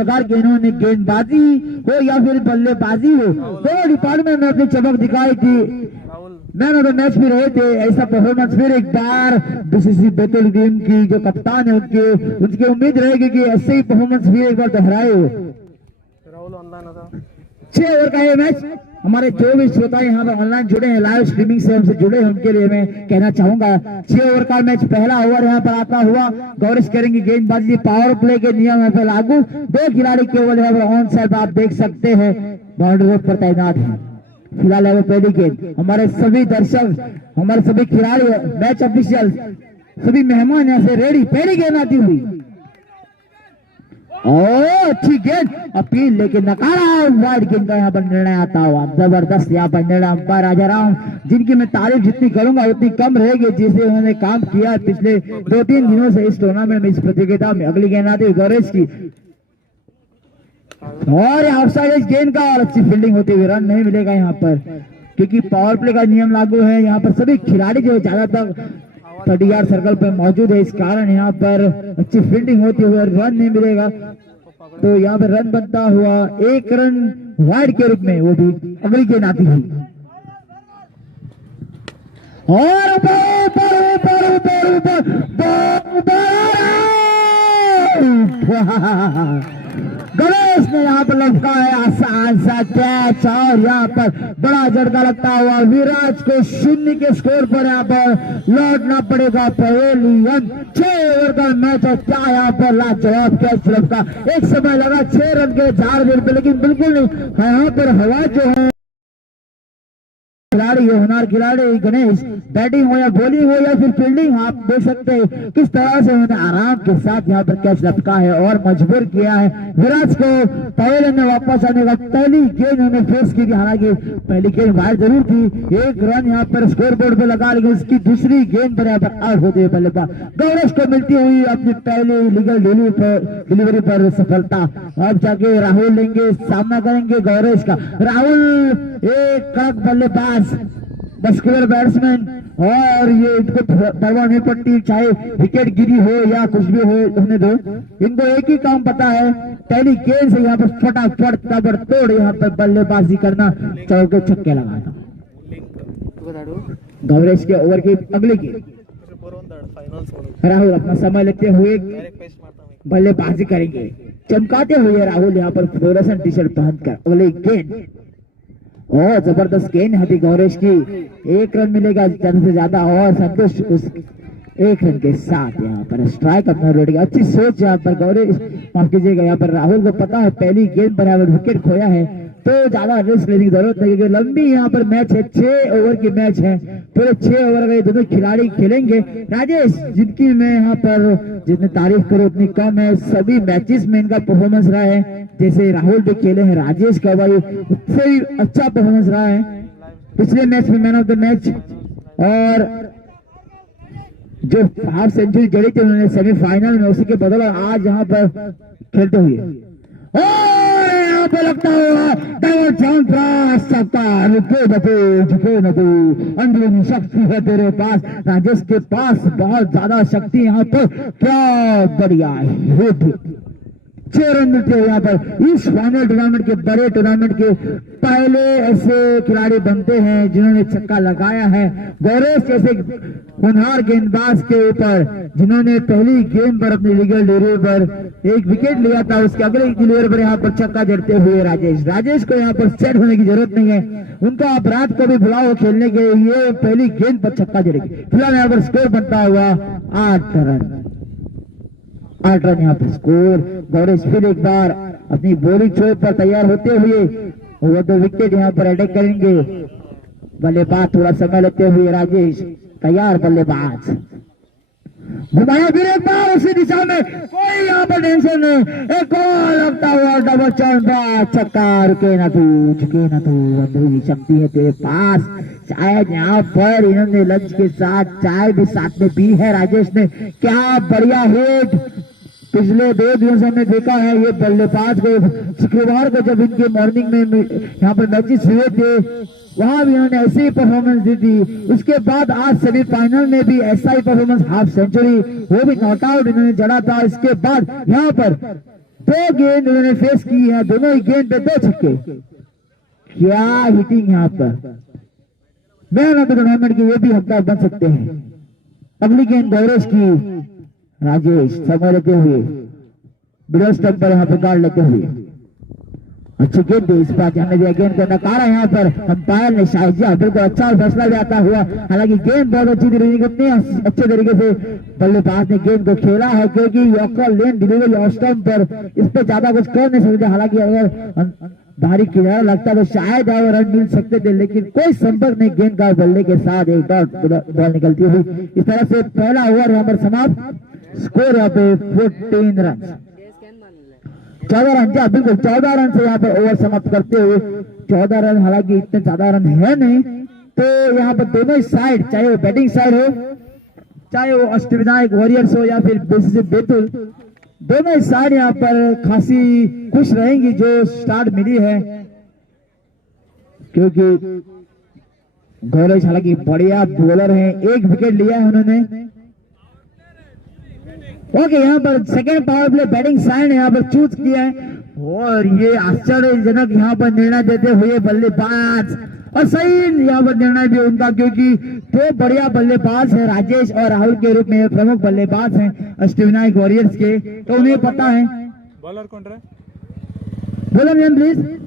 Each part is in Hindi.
प्रकार के इन्होंने गेंदबाजी हो या फिर बल्लेबाजी हो, दोनों डिपार्टमेंट में अपनी चमक दिखाई थी। मैन ऑफ द मैच भी रहे थे। ऐसा परफॉर्मेंस फिर एक बार बीसीसी बैतूल टीम की जो कप्तान है उनकी उम्मीद रहेगी कि ऐसे ही परफॉर्मेंस भी एक बार दोहराए हो। 6 ओवर का ये मैच। हमारे जो भी श्रोता यहाँ पर ऑनलाइन जुड़े हैं, लाइव स्ट्रीमिंग से हमसे जुड़े हैं, उनके लिए मैं कहना चाहूंगा 6 ओवर का मैच। पहला ओवर यहाँ पर आता हुआ गौरव करेंगे गेंदबाजी। पावर प्ले के नियम यहाँ पर लागू। 2 खिलाड़ी केवल यहाँ पर ऑन साइड आप देख सकते हैं बाउंड्री रोड पर तैनात है। फिलहाल है वो पहली गेंद। हमारे सभी दर्शक, हमारे सभी खिलाड़ी, मैच ऑफिशियल, सभी मेहमान यहाँ से रेडी। पहली गेंद आती हुई, अच्छी गेंद, अपील लेकिन नकारा। वाइड गेंद का यहाँ पर निर्णय आता हुआ। जबरदस्त यहाँ पर निर्णय अंपायर राजाराम, जिनकी मैं तारीफ जितनी करूंगा उतनी कम रहेगी, जिसे उन्होंने काम किया पिछले 2-3 दिनों से इस टूर्नामेंट में, इस प्रतियोगिता में। अगली गेंद आती हुई गौरेश की, और ऑफसाइड गेंद का, और अच्छी फील्डिंग होती हुई रन नहीं मिलेगा यहाँ पर, क्योंकि पावर प्ले का नियम लागू है। यहाँ पर सभी खिलाड़ी जो ज्यादातर 30 यार्ड सर्कल पर मौजूद है, इस कारण यहाँ पर अच्छी फील्डिंग होती हुई रन नहीं मिलेगा। तो यहाँ पर रन बनता हुआ 1 रन वाइड के रूप में, वो भी अगली गेंद आती हुई, और ऊपर ऊपर ऊपर ऊपर गणेश ने यहाँ पर लटका है आसान सा कैच, और यहाँ पर बड़ा झटका लगता हुआ विराज को 0 के स्कोर पर यहाँ पर लौटना पड़ेगा। पहली रन 6 ओवर का मैच है। क्या यहाँ पर लाजवाब कैच लटका। एक समय लगा 6 रन के 4 गेंद पे, लेकिन बिल्कुल नहीं। यहाँ पर हवा जो है खिलाड़ी, ये होनहार खिलाड़ी गणेश, बैटिंग हो या बॉलिंग हो या फिर फील्डिंग, आप देख सकते हैं किस तरह से उन्होंने आराम के साथ यहाँ पर कैच लपका है और मजबूर किया है विराज को पहले में वापस आने का। पहली गेंद उन्होंने फेस की, हालांकि पहली गेंद बाहर जरूर थी। 1 रन यहाँ पर स्कोर बोर्ड पे लगा, लेकिन उसकी दूसरी गेंद पर यहाँ पर आउट होते हुए बल्लेबाज गौरव को मिलती हुई अपनी पहली लीगल डिलीवरी पर सफलता। अब जाके राहुल लेंगे, सामना करेंगे गौरव का। राहुल एक कड़क बल्लेबाज, मस्कुलर बैट्समैन, और ये इनको परवाह नहीं पड़ती, चाहे विकेट गिरी हो या कुछ भी हो, होने दो। इनको एक ही काम पता है, पहली गेंद से यहाँ पर फटाफट ताबड़तोड़ यहाँ पर बल्लेबाजी करना, चौके छक्के लगाना। गौरेश के ओवर की अगली गेंद, राहुल अपना समय लेते हुए बल्लेबाजी करेंगे, चमकाते हुए राहुल यहाँ पर फ्लोरेसेंट टी शर्ट पहनकर। अगली गेंद, और जबरदस्त गेंद हटी गौरेश की। 1 रन मिलेगा ज्यादा से ज्यादा, और संतोष उस 1 रन के साथ यहाँ पर स्ट्राइक अपना रोड। अच्छी सोच यहाँ पर गौरेश, माफ कीजिएगा, यहाँ पर राहुल को पता है पहली गेंद पर विकेट खोया है तो ज्यादा रिस्क लेने की जरूरत नहीं, क्योंकि लंबी यहाँ पर मैच है, 6 ओवर की मैच है। पूरे 6 ओवर का ये दोनों खिलाड़ी खेलेंगे। राजेश, जिनकी मैं यहाँ पर जितनी तारीफ करूँ उतनी कम है, सभी मैचेस में इनका परफॉर्मेंस रहा है। जैसे राहुल भी खेले हैं, राजेश का भाई उससे भी अच्छा परफॉर्मेंस रहा है पिछले मैच में, मैन ऑफ द मैच, और जो हाफ सेंचुरी जड़ी थी उन्होंने सेमीफाइनल में, उसी के बदले आज यहाँ पर खेलते हुए, और यहाँ पे लगता हुआ डबल जंप सकता। रुके न तू, अंदरूनी शक्ति है तेरे पास। राजेश के पास बहुत ज्यादा शक्ति यहाँ पर, क्या बढ़िया हिट। 6 रन मिलते हैं यहाँ पर। इस फाइनल टूर्नामेंट के, बड़े टूर्नामेंट के पहले ऐसे खिलाड़ी बनते हैं जिन्होंने छक्का लगाया है। गौरेश जैसे होनहार गेंदबाज के ऊपर, जिन्होंने पहली गेंद पर अपनी लीगल डिलीवरी पर 1 विकेट लिया था, उसके अगले डिलीवरी पर यहाँ पर छक्का जड़ते हुए राजेश को यहाँ पर सेट होने की जरूरत नहीं है। उनका अपराध को भी बुलाओ खेलने के लिए, पहली गेंद पर छक्का जड़ेगी। फिलहाल यहाँ पर स्कोर बनता हुआ 8 रन। 8 रन यहाँ पर स्कोर। गौरेश फिर एक बार अपनी बॉलिंग छोर पर तैयार होते हुए वो 2 विकेट यहाँ पर अटैक करेंगे। बल्लेबाज थोड़ा समय लेते हुए, राजेश तैयार बल्लेबाज, घुमाया फिर एक बार उसी दिशा में, कोई यहाँ पर टेंशन नहीं। एक और लगता हुआ डबल चौका, छक्का। रुके ना तू, झुके ना तू, अंदरूनी शक्ति है तेरे पास। शायद यहाँ पर इन्होंने लंच के साथ चाय भी साथ में पी है राजेश ने। क्या बढ़िया हिट। पिछले 2 दिनों से हमने देखा है ये बल्लेबाज को, शुक्रवार को जब इनके मॉर्निंग में यहाँ पर मैचेस हुए थे, वहां भी इन्होंने ऐसी ही परफॉर्मेंस दी थी। उसके बाद आज सेमीफाइनल में भी ऐसा ही परफॉर्मेंस, हाफ सेंचुरी, वो भी नॉट आउट इन्होंने जड़ा था। इसके बाद यहाँ पर दो गेंद उन्होंने फेस की है, दोनों ही गेंद पे 2 छक्के। क्या हिटिंग यहाँ पर, मैन ऑफ द टूर्नामेंट की ये भी हकदार बन सकते हैं। अगली गेंद गौरेश की, राजेश समय लेते हुए बिना स्टंप पर यहाँ पे गार्ड लेते हुए अच्छी गेंद थी, इस बार जाने दिया, गेंद को नकारा यहाँ पर अंपायर ने। शायद जी बिल्कुल अच्छा फैसला भी आता हुआ, हालांकि गेंद बहुत अच्छी तरीके कितने अच्छे तरीके से बल्लेबाज ने गेंद को खेला है, क्योंकि यॉर्कर लेन डिलीवरी ऑफ स्टंप पर इस पर ज्यादा कुछ कर नहीं सकते। हालांकि अगर बाहरी किनारा लगता तो शायद रन मिल सकते थे, लेकिन कोई संपर्क नहीं गेंद का बल्ले के साथ, एक डॉट बॉल निकलती हुई। इस तरह से पहला ओवर यहाँ पर समाप्त, स्कोर यहाँ पे 14 रन, 14 रन। क्या बिल्कुल 14 रन से यहाँ पर ओवर समाप्त करते हुए 14 रन, हालांकि इतने ज्यादा रन है नहीं। तो यहाँ पर दोनों साइड, चाहे वो बैटिंग साइड हो, चाहे वो अष्टविनायक वॉरियर्स हो या फिर बीसीसी बैतूल, दोनों साइड यहाँ पर खासी खुश रहेंगी जो स्टार्ट मिली है, क्योंकि गौरेश हालांकि बढ़िया बॉलर हैं, 1 विकेट लिया है उन्होंने। ओके, यहाँ पर second power play batting side यहाँ पर चूज किया है, और ये आश्चर्यजनक यहाँ पर निर्णय देते हुए बल्लेबाज, और सही यहाँ पर निर्णय भी उनका, क्योंकि 2 बढ़िया बल्लेबाज हैं, राजेश और राहुल के रूप में प्रमुख बल्लेबाज हैं अष्टविनायक वॉरियर्स के, तो उन्हें पता है। बॉलर कौन रहा? बोलो मैम प्लीज।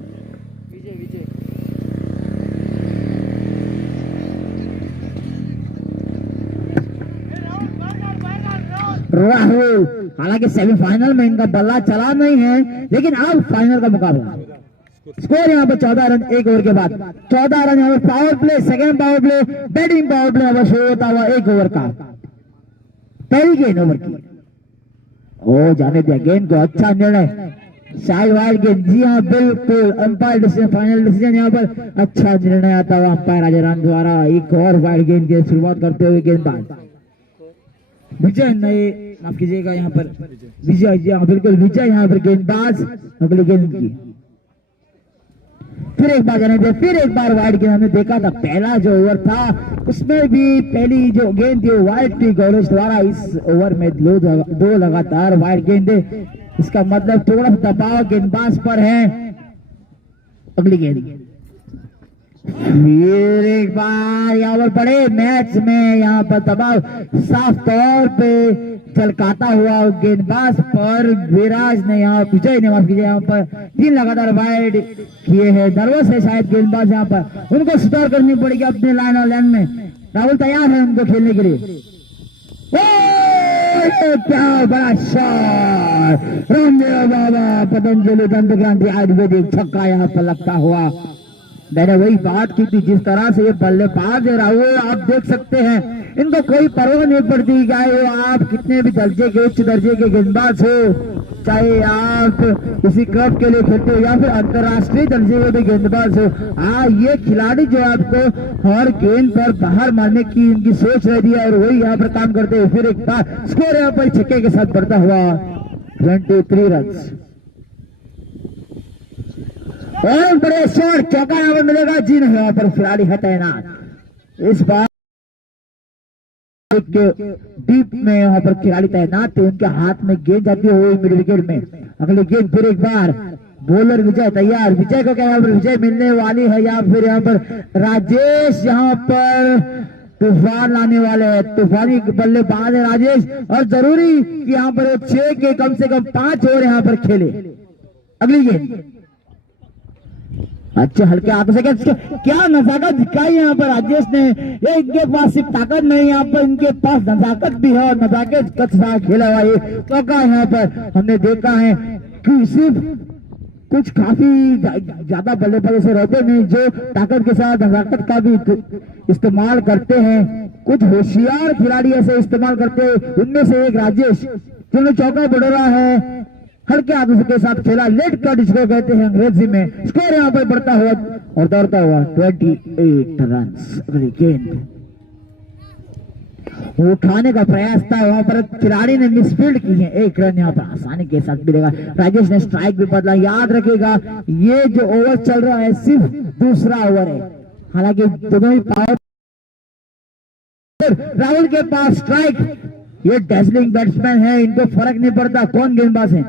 राहुल, हालांकि सेमीफाइनल में इनका बल्ला चला नहीं है, लेकिन अब फाइनल का मुकाबला। स्कोर यहाँ पर 14 रन 1 ओवर के बाद, 14 रन यहाँ पर power play, second power play, batting power play यहाँ पर शुरू होता हुआ 1 ओवर का, पहली गेंद ओवर की। ओ जाने दिया गेंद को, अच्छा निर्णय, साइड वाइड गेंद, जी हाँ बिल्कुल, अंपायर डिसीजन, फाइनल डिसीजन यहाँ पर अच्छा निर्णय आता हुआ अंपायर राजाराम द्वारा। एक और वाइड गेंद की शुरुआत करते हुए गेंदबाज विजय, नए माफ कीजिएगा यहाँ पर विजय, जी हाँ बिल्कुल विजय यहाँ पर गेंदबाज, अगली गेंद की फिर एक बार जाने दे, फिर एक बार वाइड गेंद। हमने देखा था पहला जो ओवर था उसमें भी पहली जो गेंद थी वो वाइड थी गौरेश द्वारा, इस ओवर में 2 लगातार वाइड गेंदे, इसका मतलब थोड़ा सा दबाव गेंदबाज पर है। अगली गेंद फिर एक बार यहाँ पर बड़े मैच में यहाँ पर दबाव साफ तौर पे चलकाता हुआ गेंदबाज पर विराज ने, यहाँ विजय ने माफ कीजिए, यहाँ पर 3 लगातार वाइड किए हैं। नर्वस है शायद गेंदबाज, यहाँ पर उनको सुधार करनी पड़ेगी अपने लाइन और लाइन में। राहुल तैयार है उनको खेलने के लिए। क्या बड़ा शॉट, रामदेव बाबा पतंजलि दंत क्रांति आयुर्वेदिक छक्का यहाँ पर लगता हुआ। मैंने वही बात की थी, जिस तरह से ये बल्लेबाज है राहुल, आप देख सकते हैं इनको कोई परवाह नहीं पड़ती, चाहे वो आप कितने भी दर्जे के उच्च दर्जे के गेंदबाज हो, चाहे आप किसी क्लब के लिए खेलते हो या फिर अंतरराष्ट्रीय दर्जे के भी गेंदबाज हो। ये खिलाड़ी जो आपको हर गेंद पर बाहर मारने की इनकी सोच रहती है, और वही यहाँ पर काम करते हैं। फिर एक बार स्कोर यहाँ पर छक्के के साथ बढ़ता हुआ 23 रन, और बड़े शॉट, चौका यहाँ पर मिलेगा, जी नहीं यहाँ पर खिलाड़ी है तैनात। इस बार डीप में यहाँ पर खिलाड़ी तैनात थे, उनके हाथ में गेंद जाती हुई मिड विकेट में। अगली गेंद फिर एक बार, बॉलर विजय तैयार, विजय को क्या यहाँ पर विजय मिलने वाली है, या फिर यहाँ पर राजेश यहाँ पर तूफान लाने वाले हैं, तूफानी बल्लेबाज है राजेश, और जरूरी कि यहाँ पर 6 के कम से कम 5 ओवर यहाँ पर खेले। अगली गेंद अच्छे हल्के हाथों से क्या नजाकत दिखाई यहाँ पर राजेश ने। ये इनके पास सिर्फ ताकत नहीं, यहाँ पर इनके पास नजाकत भी है, और नजाकत के साथ खेला हुआ ये चौका यहाँ पर हमने देखा है कि सिर्फ कुछ काफी ज्यादा बल्लेबाज ऐसे रहते नहीं जो ताकत के साथ नजाकत का भी इस्तेमाल करते हैं। कुछ होशियार खिलाड़ी ऐसे इस्तेमाल करते हैं, उनमें से एक राजेश जिन्होंने चौका बढ़ा है, हल्के हाथों के साथ खेला, लेट कट इसको कहते हैं अंग्रेजी में। स्कोर यहाँ पर बढ़ता हुआ और दौड़ता हुआ 28 रन। अगली गेंद उठाने का प्रयास था, वहां पर खिलाड़ी ने मिसफील्ड की है, 1 रन यहाँ पर आसानी के साथ मिलेगा। राजेश ने स्ट्राइक भी बदला, याद रखेगा ये जो ओवर चल रहा है सिर्फ दूसरा ओवर है, हालांकि दोनों ही पावर, राहुल के पास स्ट्राइक, ये डेजलिंग बैट्समैन है, इनको फर्क नहीं पड़ता कौन गेंदबाज है।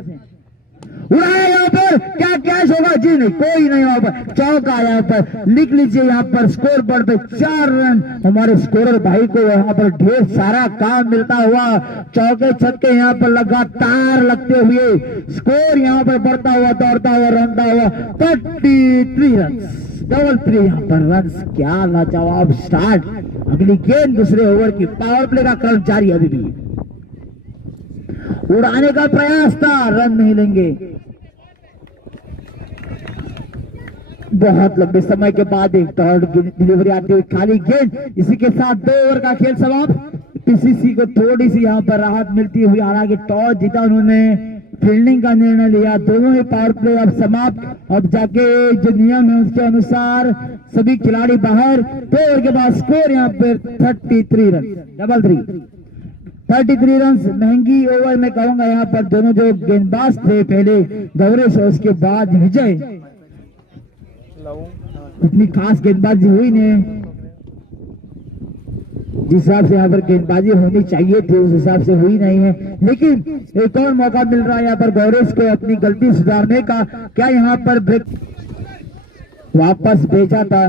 उड़ाया यहाँ पर, क्या कैच होगा? जी नहीं, कोई नहीं। यहाँ पर चौका, यहाँ पर लिख लीजिए, यहाँ पर स्कोर बोर्ड पे 4 रन। हमारे स्कोरर भाई को यहाँ पर ढेर सारा काम मिलता हुआ, चौके छक्के यहाँ पर लगातार लगते हुए स्कोर यहाँ पर बढ़ता हुआ, दौड़ता हुआ, रनता हुआ 33 रन, डबल 3 यहाँ पर रन। क्या लाजवाब स्टार्ट। अगली गेंद दूसरे ओवर की, पावर प्ले का क्रम जारी अभी भी। उड़ाने का प्रयास था, रन नहीं लेंगे। बहुत लंबे समय के बाद एक थर्ड डिलीवरी आती हुई, खाली गेंद। इसी के साथ 2 ओवर का खेल समाप्त। पीसीसी को थोड़ी सी यहाँ पर राहत मिलती हुई, हालांकि टॉस जीता उन्होंने, फील्डिंग का निर्णय लिया। दोनों ही पावर प्ले अब समाप्त। अब जाके जो नियम है उसके अनुसार सभी खिलाड़ी बाहर। 2 ओवर के बाद स्कोर यहाँ पर 33 रन, डबल 3, 33 रन। महंगी ओवर में कहूंगा यहाँ पर दोनों जो गेंदबाज थे, पहले गौरेश और उसके बाद विजय, इतनी खास गेंदबाजी हुई नहीं। जिस हिसाब से यहाँ पर गेंदबाजी होनी चाहिए थी उस हिसाब से हुई नहीं है। लेकिन एक और मौका मिल रहा है यहाँ पर गौरेश को अपनी गलती सुधारने का। क्या यहाँ पर ब्रेक वापस भेजा था?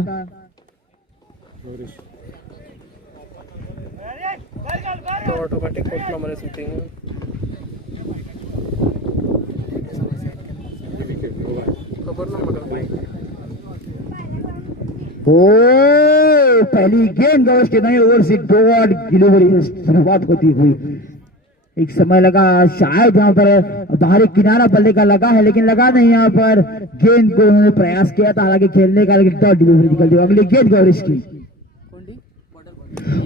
ऑटोमेटिक कोटला मरे शूटिंग खबर ना मगर भाई। ओ, पहली गेंद गौरेश के नए ओवर से 2 आउट डिलीवरी शुरुआत होती हुई। एक समय लगा शायद यहाँ पर बाहरी किनारा बल्ले का लगा है, लेकिन लगा नहीं। यहाँ पर गेंद को उन्होंने प्रयास किया था हालांकि खेलने का, लेकिन डॉट डिलीवरी निकल दी। अगली गेंद गौरेश की,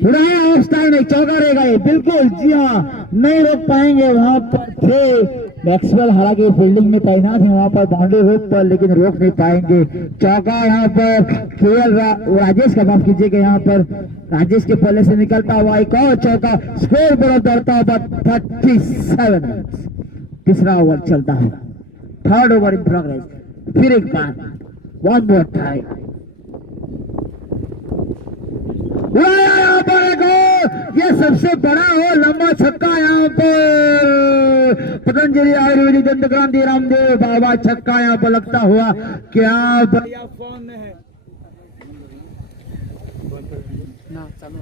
उड़ाया ऑफ स्टाइल में, चौका रहेगा ये, बिल्कुल। जी हाँ, नहीं रोक पाएंगे। वहां पर थे मैक्सवेल, हालांकि फील्डिंग में तैनात है वहां पर बाउंड्री रोक पर, लेकिन रोक नहीं पाएंगे। चौका यहाँ पर केएल राजेश का, माफ कीजिएगा, यहाँ पर राजेश के पल्ले से निकलता हुआ एक और चौका। स्कोर बड़ा दौड़ता हुआ 37 रन। तीसरा ओवर चलता है, थर्ड ओवर इन प्रोग्रेस। फिर एक बार, वन मोर टाइम। यहाँ पर एक और, ये सबसे बड़ा हो लंबा छक्का यहाँ पर पतंजलि आयुर्वेदिक दंत क्रांति रामदेव बाबा छक्का यहाँ पर लगता हुआ। क्या फोन है ना चालू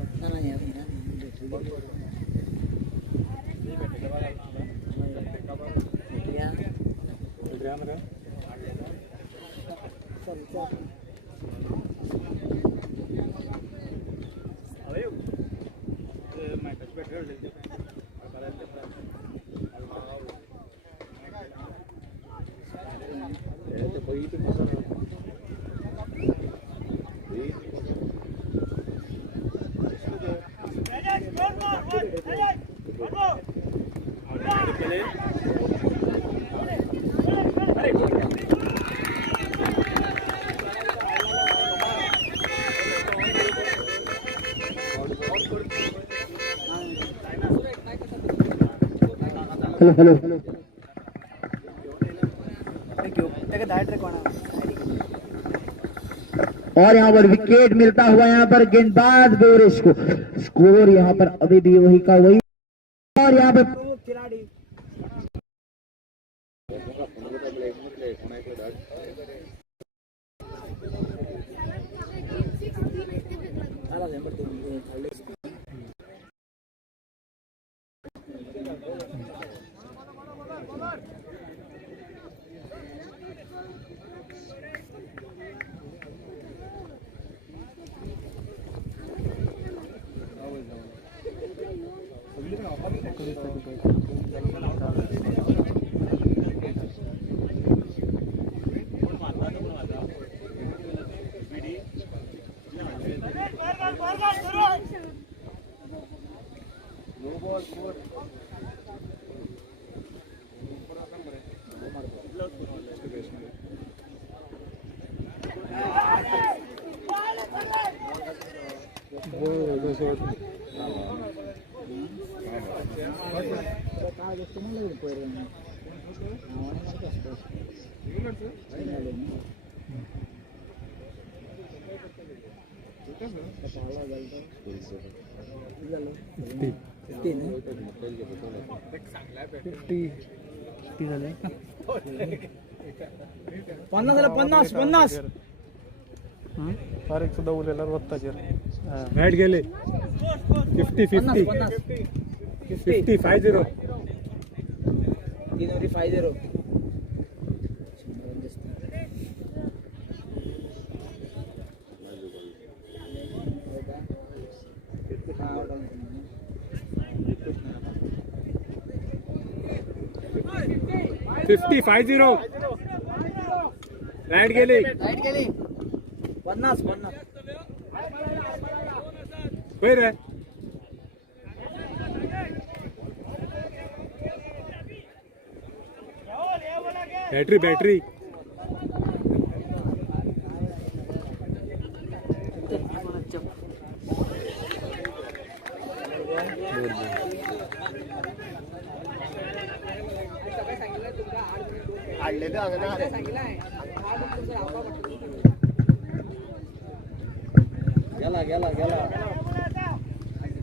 हेलो हेलो और यहाँ पर विकेट मिलता हुआ यहाँ पर गेंदबाज गौरेश को। स्कोर यहाँ पर अभी भी वही का वही। और यहाँ पर खिलाड़ी झाले 50 तारीख सुद्धा उरलेला वत्ताचे बॅट गेले 50-50 50-50 50 50-50 बॅट गेले 50 होय रे बॅटरी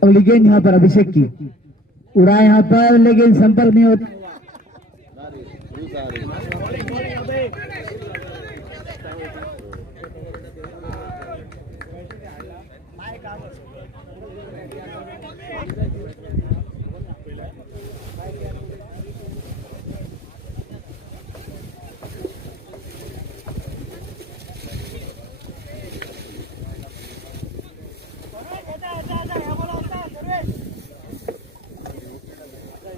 अगली गेंद यहाँ पर अभिषेक की उड़ा यहाँ पर, लेकिन संपर्क नहीं होता।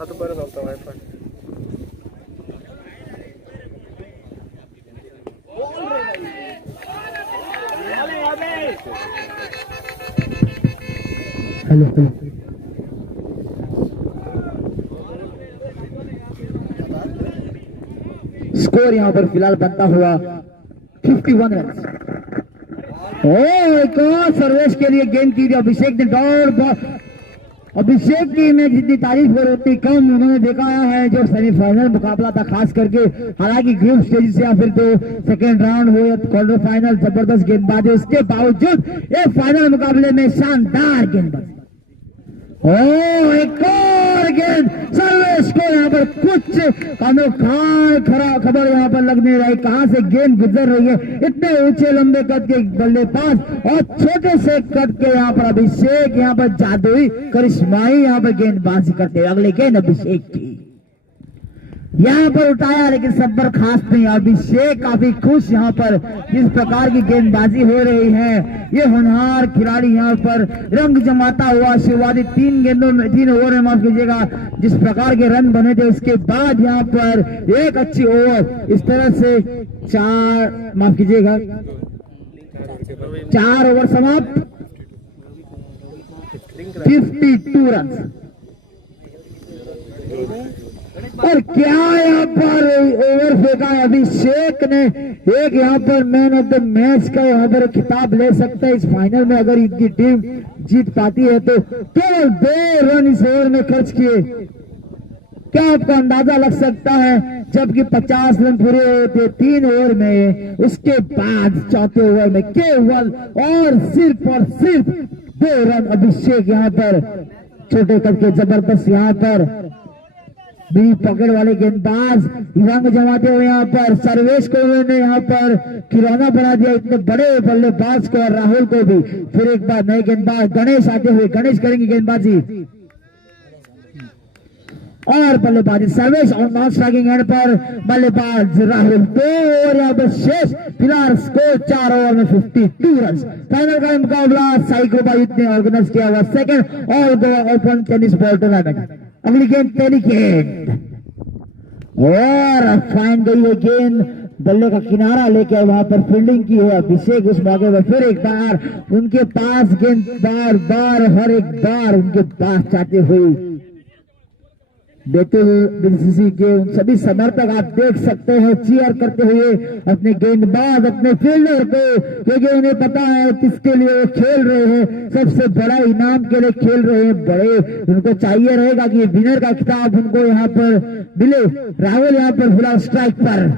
आता बरं झालं वायफाय हेलो स्कोर यहाँ पर फिलहाल बनता हुआ 51 रन। एक और सर्वेश के लिए गेंद की अभिषेक ने दौड़ अभिषेक की मैं जितनी तारीफ करूं उतनी कम। उन्होंने दिखाया है जो सेमीफाइनल मुकाबला था, खास करके हालांकि ग्रुप स्टेज से या फिर तो सेकेंड राउंड हो या क्वार्टर फाइनल, जबरदस्त गेंदबाजी, उसके बावजूद ये फाइनल मुकाबले में शानदार गेंदबाजी। एक और गेंद सर्वेश को यहाँ पर कुछ अनोखा खबर यहाँ पर लगने रही, कहां से गेंद गुजर रही है। इतने ऊंचे लंबे कद के बल्लेबाज और छोटे से कद के यहाँ पर अभिषेक यहाँ पर जादुई करिश्माई यहाँ पर गेंदबाजी करते हुए। अगले गेंद अभिषेक की यहाँ पर उठाया, लेकिन सब पर खास नहीं। अभिषेक काफी खुश यहाँ पर जिस प्रकार की गेंदबाजी हो रही है। ये होनहार खिलाड़ी यहाँ पर रंग जमाता हुआ शुरुआती 3 ओवर में माफ कीजिएगा जिस प्रकार के रन बने थे, उसके बाद यहाँ पर एक अच्छी ओवर इस तरह से 4 ओवर समाप्त, 52 रन। और क्या यहाँ पर ओवर फेंका अभिषेक ने, एक यहाँ पर मैन ऑफ द मैच का यहाँ पर खिताब ले सकता है इस फाइनल में अगर इनकी टीम जीत पाती है तो। केवल 2 रन इस ओवर में खर्च किए, क्या आपका अंदाजा लग सकता है? जबकि 50 रन पूरे होते 3 ओवर में, उसके बाद चौथे ओवर में केवल और सिर्फ 2 रन अभिषेक यहाँ पर छोटे करके जबरदस्त यहाँ पर भी पकड़ वाले गेंदबाज रंग जमाते हुए यहाँ पर सर्वेश को उन्होंने यहाँ पर खिलौना बना दिया इतने बड़े बल्लेबाज को और राहुल को भी। फिर एक बार नए गेंदबाज गणेश आते हुए, गणेश करेंगे गेंदबाजी और बल्लेबाजी सर्वेश और नॉन स्ट्राइकिंग एंड पर बल्लेबाज राहुल। 2 ओवर यहाँ पर शेष, फिलहाल स्कोर 4 ओवर में 52 रन। फाइनल का मुकाबला साई ग्रुप आयुक्त ने ऑर्गेनाइज किया हुआ second all Goa open tennis ball tournament. अगली गेंद पहली गेंद और फाइन गई है गेंद, बल्ले का किनारा लेकर वहां पर फील्डिंग की है अभिषेक। उस मौके पर फिर एक बार उनके पास गेंद बार हर एक बार उनके पास जाते हुए बैतूल बीसीसी के उन सभी समर्थक आप देख सकते हैं चीयर करते हुए अपने गेंदबाज, अपने फील्डर को, क्योंकि उन्हें पता है किसके लिए वो खेल रहे हैं, सबसे बड़ा इनाम के लिए खेल रहे हैं। बड़े उनको चाहिए रहेगा कि विनर का खिताब उनको यहाँ पर मिले। राहुल यहाँ पर फिलहाल स्ट्राइक पर,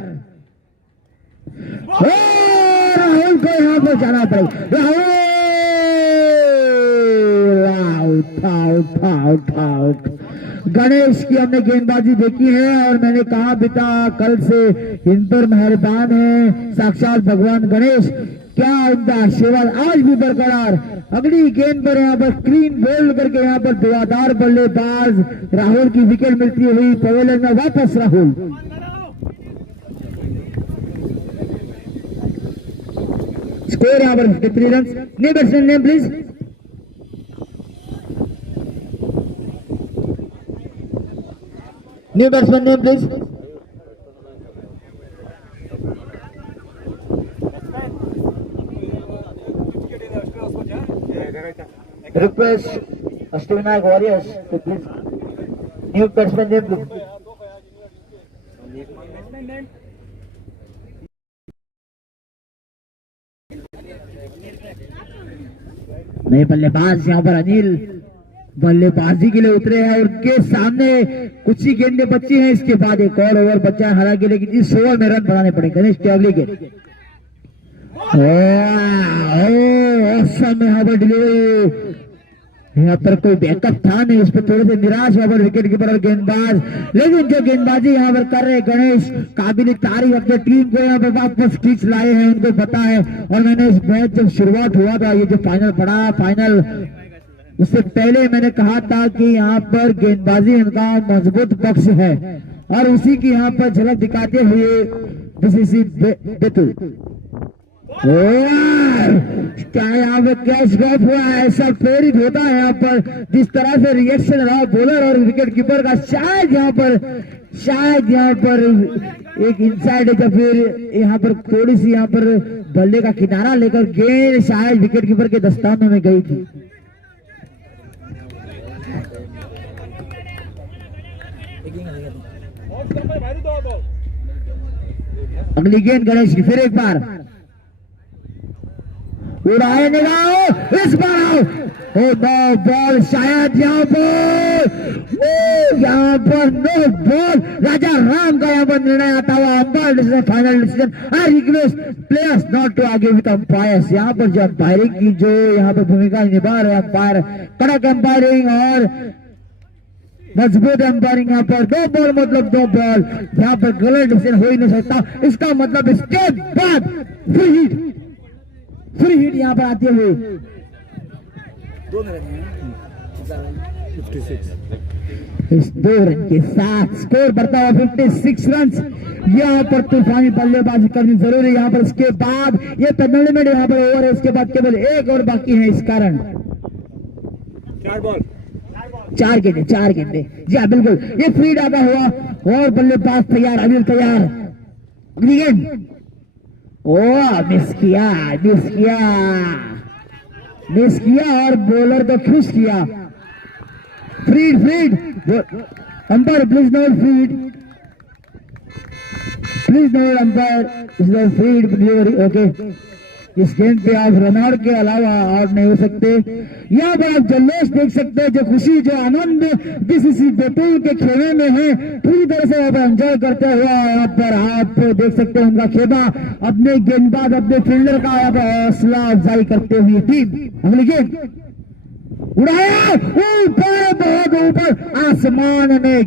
राहुल को यहाँ पर जाना पड़ेगा। राहुल गणेश की हमने गेंदबाजी देखी है और मैंने कहा बेटा कल से इन पर मेहरबान है साक्षात भगवान गणेश। क्या उनका आशीर्वाद आज भी बरकरार। अगली गेंद पर यहाँ पर क्लीन बोल्ड करके यहाँ पर दुआदार बल्लेबाज राहुल की विकेट मिलती हुई पवेलियन में वापस राहुल। स्कोर यहाँ पर 53 run. New batsman name please. New batsman name please. Request Ashwinayak Warriors to please new batsman name please. नए बल्लेबाज यहाँ पर अनिल बल्लेबाजी के लिए उतरे हैं और उनके सामने कुछ ही गेंदें बची हैं। इसके बाद एक और ओवर बचा है हालांकि, लेकिन इस ओवर में रन बनाने पड़े गणेश की अगली गेंद। यहाँ पर डिलीवरी, यहाँ पर कोई बैकअप था नहीं, इस पर थोड़े से निराश यहाँ पर विकेट कीपर और गेंदबाज। लेकिन जो गेंदबाजी यहाँ पर कर रहे गणेश काबिल तारीफ, अपने टीम को यहाँ पर वापस खींच लाए हैं, उनको पता है। और मैंने इस मैच जब शुरुआत हुआ था, ये जो फाइनल पड़ा फाइनल, उससे पहले मैंने कहा था कि यहाँ पर गेंदबाजी इनका मजबूत पक्ष है और उसी की यहाँ पर झलक दिखाते हुए बीसीसी बेतुल क्या यहाँ पे कैच ड्रॉप हुआ है। ऐसा प्रेरित होता है यहाँ पर जिस तरह से रिएक्शन रहा बॉलर और विकेट कीपर का। शायद यहाँ पर एक इनसाइड है, जब फिर यहाँ पर थोड़ी सी यहाँ पर बल्ले का किनारा लेकर गेंद शायद विकेट कीपर के दस्तानों में गई थी। अगली गेंद गणेश की, फिर एक बार उड़ाए निगाह, इस बार आओ। नो बॉल, शायद यहाँ पर नो बॉल। राजा राम का यहाँ पर निर्णय आता हुआ umpire decision, final decision. I request players not to argue with umpires. यहाँ पर जो अंपायरिंग की जो यहाँ पर भूमिका निभा रहे अंपायर, कड़क अंपायरिंग और मजबूत अंपायरिंग। यहाँ पर दो बॉल मतलब दो बॉल, यहाँ पर गलत डिसीजन हो ही नहीं सकता। इसका मतलब इसके बाद फ्री हिट यहाँ पर आते हुए 56 इस 2 रन के साथ स्कोर बढ़ता हुआ 56 रन। यहाँ पर तूफानी बल्लेबाजी करनी जरूरी। यहाँ पर इसके बाद ये पेनल्टी यहाँ पर ओवर है, इसके बाद केवल एक और बाकी है। इस कारण 4 गेंदे जी हाँ बिल्कुल। ये फ्री डाका हुआ और बल्लेबाज तैयार, अनिल तैयार। अगली गेंद मिस किया और बॉलर को खुश किया। Free hit umpire please note umpire free hit delivery. Okay, इस गेंद पे आप रन आउट के अलावा आउट नहीं हो सकते। यहाँ पर आप जल्लोश देख सकते हैं, जो खुशी जो आनंद बीसीसी बेतुल के खेमे में है, पूरी तरह से यहाँ पर एंजॉय करते हुए यहाँ पर आप देख सकते हैं उनका खेमा, अपने गेंदबाज अपने फील्डर का यहाँ पर हौसला अफजाई करते हुए टीम। अगली गेंद उड़ाया ऊपर, बहुत ऊपर आसमान में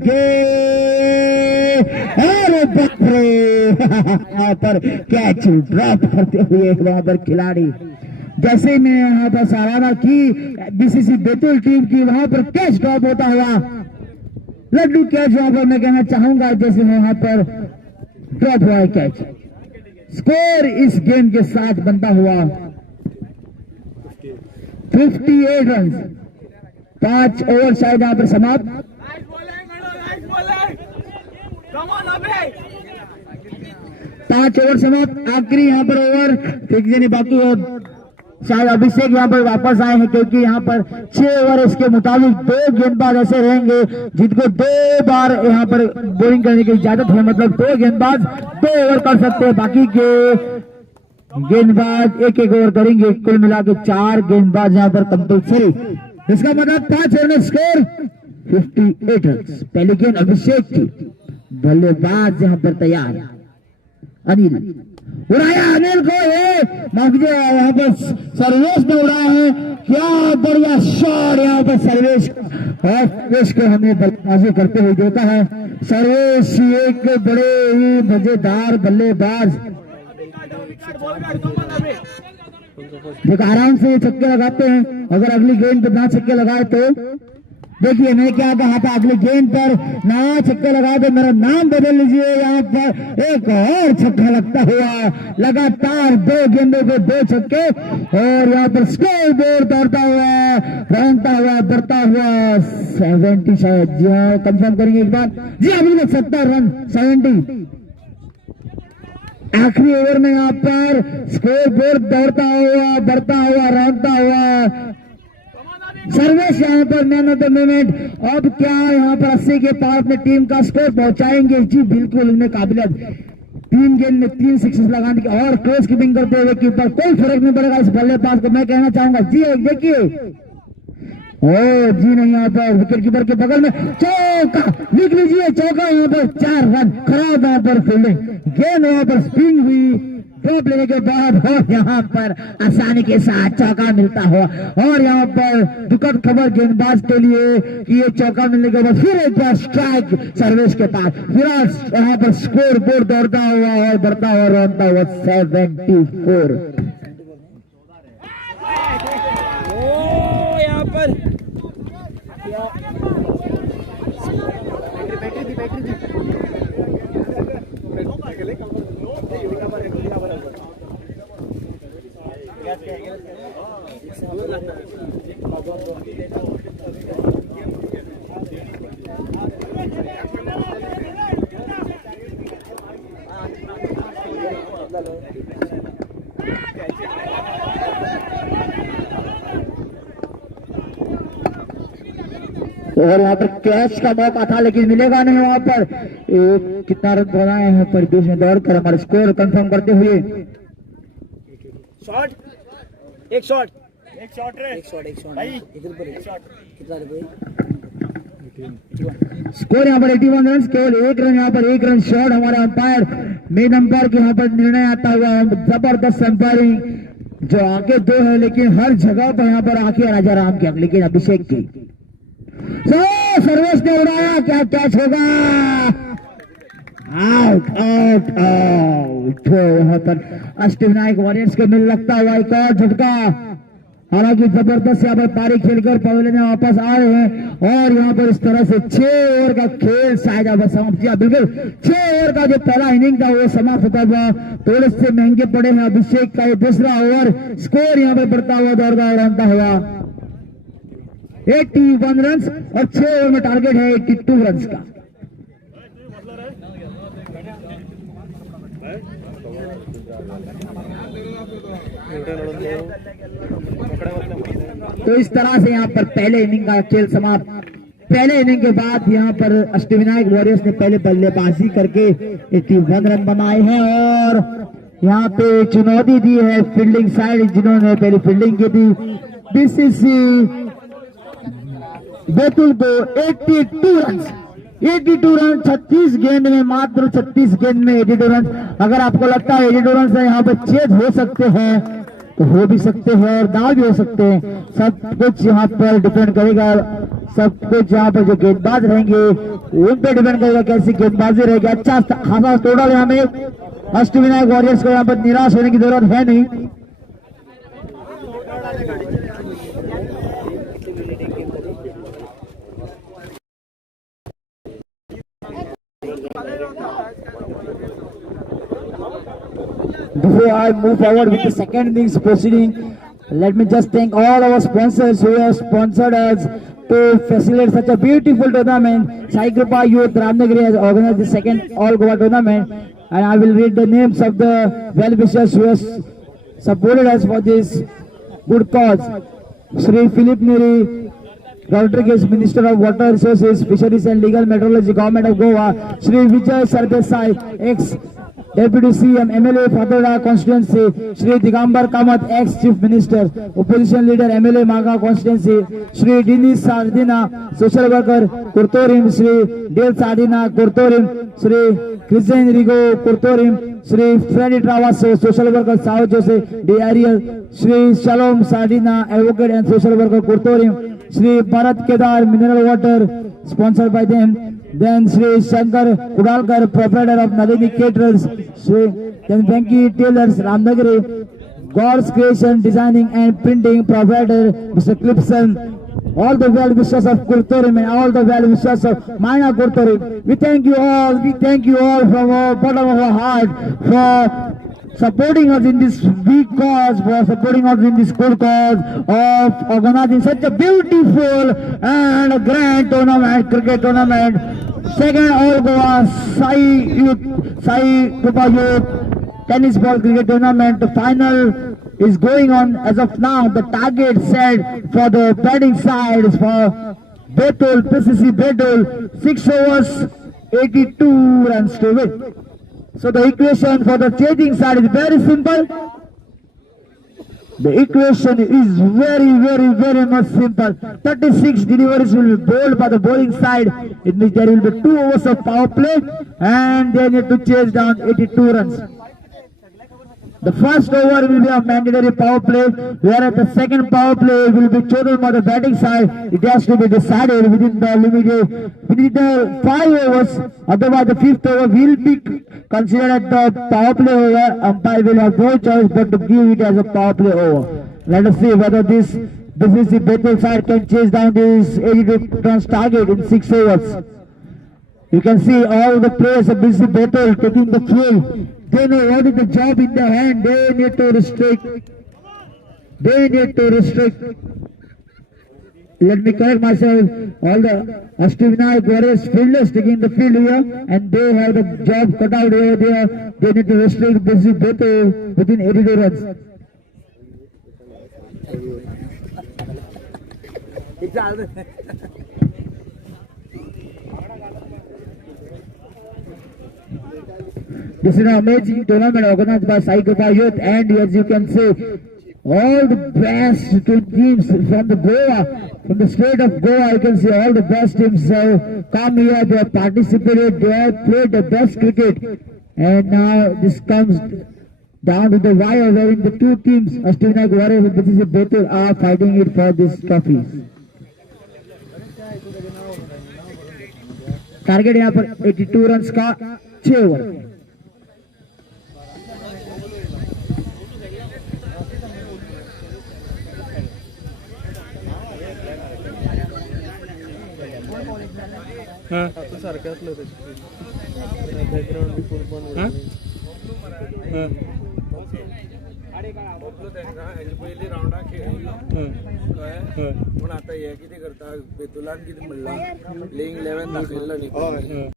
अरे बाप रे यहाँ पर कैच ड्रॉप करते हुए वहां पर खिलाड़ी। जैसे मैं यहाँ पर सराहना की बीसीसी बेतुल टीम की, वहां पर कैच ड्रॉप होता हुआ लड्डू कैच वहां पर मैं कहना चाहूंगा, जैसे वहां पर ड्रॉप हुआ है कैच। स्कोर इस गेम के साथ बनता हुआ 58 रन। 5 ओवर शायद यहाँ पर समाप्त। 5 ओवर समाप्त। आखिरी यहाँ पर ओवर एक जने बाकी है, शायद अभिषेक यहाँ पर वापस आए हैं, क्योंकि यहाँ पर 6 ओवर इसके मुताबिक 2 गेंदबाज ऐसे रहेंगे जिनको 2 बार यहाँ पर बॉलिंग करने की इजाजत है। मतलब 2 गेंदबाज 2 ओवर कर सकते हैं, बाकी के गेंदबाज 1-1 ओवर करेंगे। कुल मिला के 4 गेंदबाज यहाँ पर कंपल्सरी। इसका मतलब 5 ओवर में स्कोर 58 रन। पहली गेंद अभिषेक की, बल्लेबाज यहाँ पर तैयार अनिल। उड़ाया अनिल को, यहाँ पर सर्वेश ने उड़ाया है। क्या बढ़िया शॉट यहाँ पर सर्वेश और पेश को हमें बल्लेबाजी करते हुए देखा है सर्वेश, एक बड़े ही मजेदार बल्लेबाज। देखो आराम से ये छक्के लगाते हैं, अगर अगली गेंद पर ना छक्के लगाए तो देखिए मैंने क्या कहा था, अगली गेंद पर ना छक्के लगाए तो मेरा नाम बदल लीजिए। यहाँ पर एक और छक्का लगता हुआ, लगातार 2 गेंदों पे 2 छक्के, और यहाँ पर स्कोर बोर्ड दौड़ता हुआ, रौंदता हुआ, बढ़ता हुआ 70 शायद, जी हाँ कंफर्म करेंगे एक बार, जी हाँ बिल्कुल 70 रन 70। आखिरी ओवर में यहाँ पर स्कोर बोर्ड दौड़ता हुआ, बढ़ता हुआ, रौंदता हुआ। सर्वेश यहाँ पर मैन ऑफ द मोमेंट। अब क्या यहाँ पर 80 के पार अपने टीम का स्कोर पहुंचाएंगे? जी बिल्कुल, इनमें काबिलियत, 3 गेंद में 3 सिक्सेस लगाने की और क्लोज कीपिंग करते हुए कीपर, कोई फर्क नहीं पड़ेगा इस बल्लेबाज को, मैं कहना चाहूंगा। जी देखिए, ओ जी नहीं, यहाँ पर विकेट कीपर के बगल में चौका, लिख लीजिए चौका, यहाँ पर 4 रन। खराब यहाँ पर फील्डिंग, गेंद यहाँ पर स्पिन हुई ड्रॉप लेने के बाद, और यहाँ पर आसानी के साथ चौका मिलता हुआ, और यहाँ पर दुखद खबर गेंदबाज के लिए कि ये चौका मिलने के बाद फिर एक बार स्ट्राइक सर्वेश के पास, फिर यहाँ पर स्कोर बोर्ड दौड़ता हुआ और बढ़ता हुआ, रौंदता हुआ 74। यहाँ पर और यहाँ पर कैच का मौका था लेकिन मिलेगा नहीं। वहां पर एक कितना रन बनाए हैं पर बीच में दौड़कर हमारे स्कोर कंफर्म करते हुए, शॉट, एक शॉट स्कोर यहाँ पर 81 रन, केवल 1 रन, यहाँ पर 1 रन शॉट। हमारे अंपायर मेन अंपायर के यहाँ पर निर्णय आता हुआ, जबरदस्त अंपायरिंग, जो आगे 2 है लेकिन हर जगह पर यहाँ पर आंखें राजा राम की, लेकिन अभिषेक की सर्वेश ने उड़ाया, क्या कैच होगा? Out out out. यहाँ पर अष्टविनायक वॉरियर्स को मिल लगता हुआ एक और झटका। हालांकि जबरदस्त यहाँ पर पारी खेलकर पवेलियन में वापस आ रहे हैं, और यहाँ पर इस तरह से 6 ओवर का खेल शायद अब समाप्त किया। बिल्कुल 6 ओवर का जो पहला इनिंग था वो समाप्त होता हुआ, थोड़े से महंगे पड़े हैं अभिषेक का ये दूसरा ओवर। स्कोर यहाँ पर बढ़ता हुआ, दौड़ता हुआ, रनता हुआ 81 रन, और 6 ओवर में टारगेट है 82 रन का। तो इस तरह से यहाँ पर पहले इनिंग का खेल समाप्त। पहले इनिंग के बाद यहाँ पर अष्टविनायक वॉरियर्स ने पहले बल्लेबाजी करके 81 रन बनाए हैं, और यहाँ पे चुनौती दी है फील्डिंग साइड, जिन्होंने पहली फील्डिंग की थी बीसीसी बैतूल को 82 रन। 82 रन 36 गेंद में, मात्र 36 गेंद में 82 रन। अगर आपको लगता है 82 रन से यहाँ पर चेज हो सकते हैं तो हो भी सकते हैं, और दाव भी हो सकते हैं। सब कुछ यहाँ पर डिपेंड करेगा, सब कुछ यहाँ पर जो गेंदबाज रहेंगे उन पे डिपेंड करेगा कैसी गेंदबाजी रहेगी। अच्छा खासा टोटल यहाँ में अष्टविनायक वॉरियर्स को यहाँ पर निराश होने की जरूरत है नहीं। Before I move forward with the second innings proceeding, let me just thank all our sponsors who have sponsored us to facilitate such a beautiful tournament. Sai Kripa Youth Ramnagari has organized the second All Goa tournament, and I will read the names of the well-wishers who have supported us for this good cause. Shri Philip Neri Rodriguez, Minister of Water Resources, Fisheries and Legal Meteorology, Government of Goa. Shri Vijay Sardesai, ex-Deputy CM, MLA Fadoda Constituency. Shri Digambar Kamath, ex-Chief Minister, Opposition Leader, MLA Maga Constituency. Shri Dinesh Sardina, Social Worker, Kurtorim. Shri Dale Sardina, Kurtorim. Shri Christian Rigo, Kurtorim. Shri Freddy Travaso, Social Worker, Sao Jose, D. Ariel. Shri Shalom Sardina, Advocate and Social Worker, Kurtorim. Shri Bharat Kedar Mineral Water, sponsored by them. Then Shri Shankar Udalkar, proprietor of Nalini Caterers. Then Venki Tailors, Ramnagari. God's Creation Designing and Printing, proprietor Mr. Clipson. All the well wishers of Kurtorim and all the well wishers of Maina Kurtorim. We thank you all from our bottom of our heart for supporting us in this big cause, for supporting us in this good cause of organizing such a beautiful and a grand tournament, cricket tournament. Second All Goa Sai Kupa Youth Tennis Ball Cricket Tournament. The final is going on as of now. The target set for the batting side is for Betul, PCC Betul, 6 overs, 82 runs to win. So the equation for the chasing side is very simple. The equation is very much simple. 36 deliveries will be bowled by the bowling side, in which there will be 2 overs of power play and they need to chase down 82 runs. The first over will be a mandatory power play, whereas the second power play will be chosen by the batting side. It has to be decided within the 5 overs. Otherwise, the 5th over will be considered as the power play over. Umpire will have no choice but to give it as a power play over. Let us see whether this BCC Betul side can chase down this 82 runs target in 6 overs. You can see all the players of BCC Betul taking the field. They know what is the job in their hand. They need to restrict. Let me correct myself. All the Ashtavinayak Warriors fielders taking the field here, and they have the job cut out over there. They need to restrict BCC Betul within 82 runs. This is an amazing tournament organized by Sai Kupa Youth, and as you can see, all the best teams from the Goa, from the state of Goa, you can see all the best teams come here, they have participated, they have played the best cricket, and now this comes down to the wire wherein the 2 teams, Ashtavinayak Warriors and BCC Betul, are fighting it for this trophy. Target यहाँ पर 82 रन का 6 ओवर. आता सारखं असलं बॅकग्राऊंड फुल पण पहिली राऊंडा खेळला काय पण आता हे किती करता बेतुलान किती म्हणला प्लेइंग 11 दाखवलेला नाही.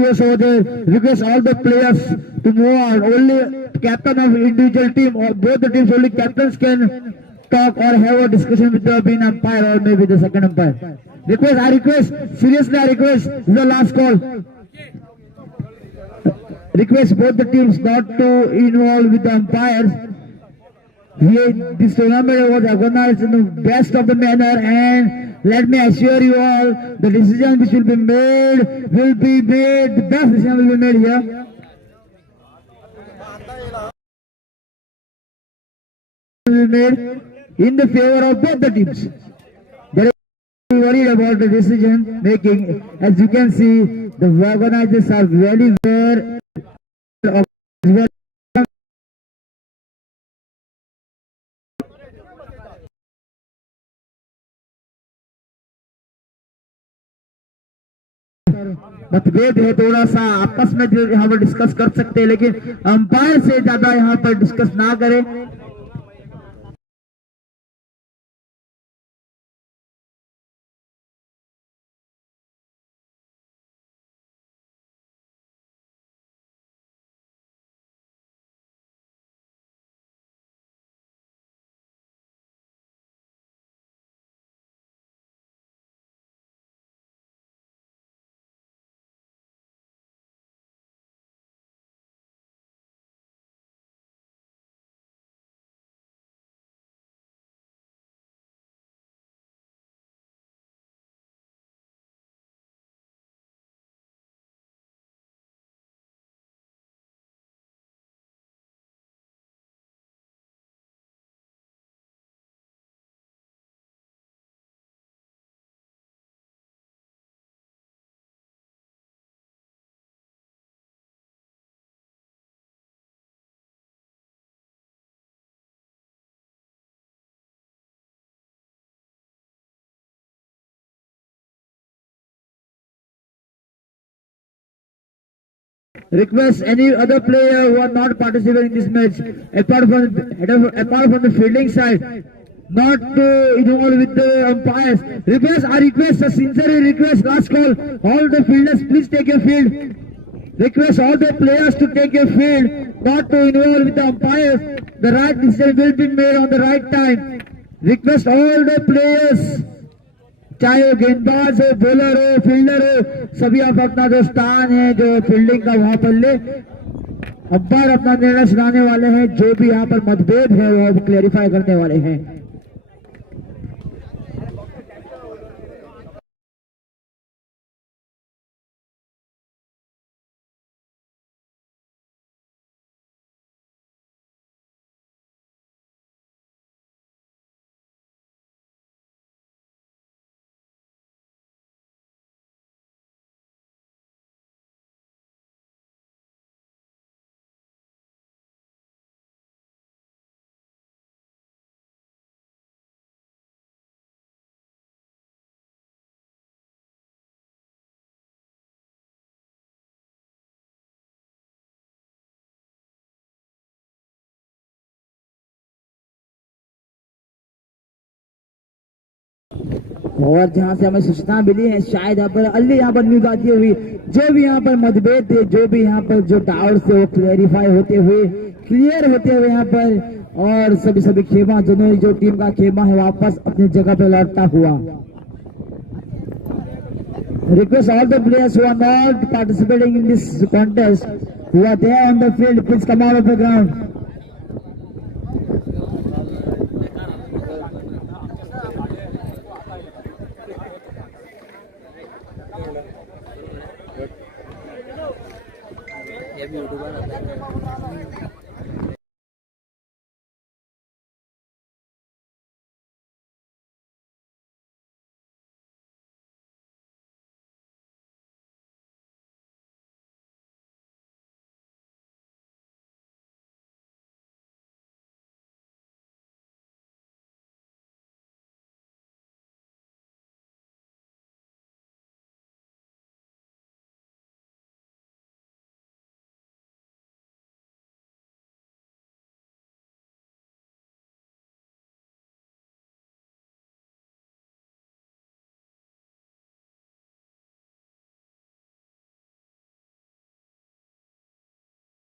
request over there. Request all the players to move on. Only captain of individual team or both the teams, only captains can talk or have a discussion with the main umpire or maybe the second umpire. I request, seriously I request, this is the last call. Request both the teams not to involve with the umpires. Here, this tournament was organized in the best of the manner, and let me assure you all, the decision which will be made, the best decision will be made here. Will be made in the favor of both the teams. There is no worried about the decision making. As you can see, the organizers are very aware of मतभेद है, थोड़ा सा आपस में जो यहाँ पर डिस्कस कर सकते हैं, लेकिन अंपायर से ज्यादा यहाँ पर डिस्कस ना करें. Request any other player who are not participating in this match, apart from the fielding side, not to involve with the umpires. I request a sincere request, last call, all the fielders please take your field. Request all the players to take your field, not to involve with the umpires. The right decision will be made on the right time. Request all the players, चाहे वो गेंदबाज हो, बॉलर हो, फील्डर हो, सभी आप अपना जो स्थान है जो फील्डिंग का वहां पर ले. अंपायर अपना निर्णय सुनाने वाले हैं, जो भी यहाँ पर मतभेद है वो अब क्लेरिफाई करने वाले हैं. और जहां से हमें सूचना मिली है, शायद यहाँ पर न्यूज आती हुई, जो भी यहाँ पर मतभेद थे, जो भी यहाँ पर जो डाउट्स थे वो क्लियर होते हुए यहाँ पर, और सभी खेमा, जो टीम का खेमा है वापस अपनी जगह पे लौटता हुआ. Request all the players who are not participating in this contest, who are there on the field, please come out of the ground. ये भी YouTuber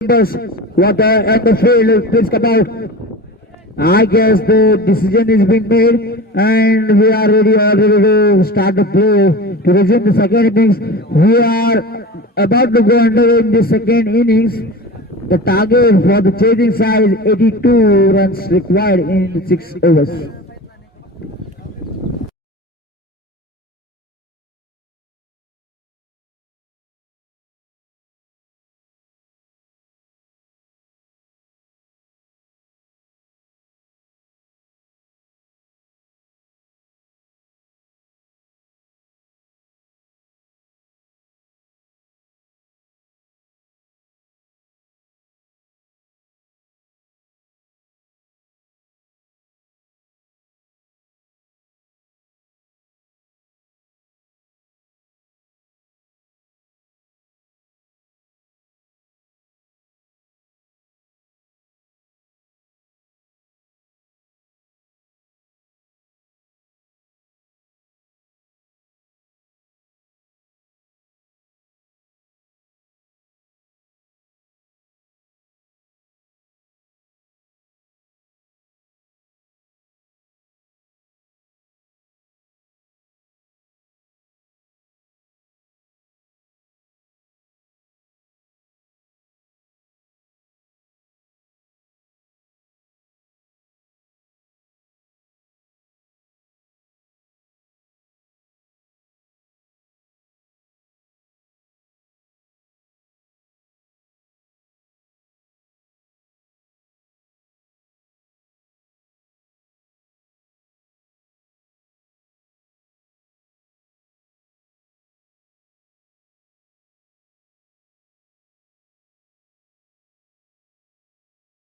Numbers what at the field, please come out. I guess the decision is being made and we are ready already to start the play to resume the second innings. We are about to go under in the second innings. The target for the chasing side is 82 runs required in 6 overs.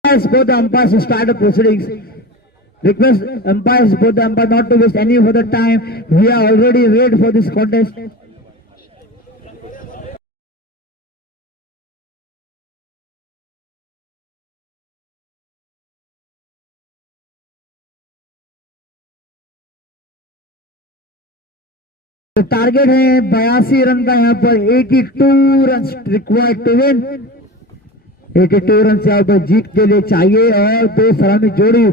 Both the umpires to start the proceedings. Request umpires, both the umpires not to waste any further time. We are already ready for this contest. The target है 82 रन का यहाँ पर 82 run required to win 82 run से यहाँ पर जीत के लिए चाहिए और दो सलामी जोड़ी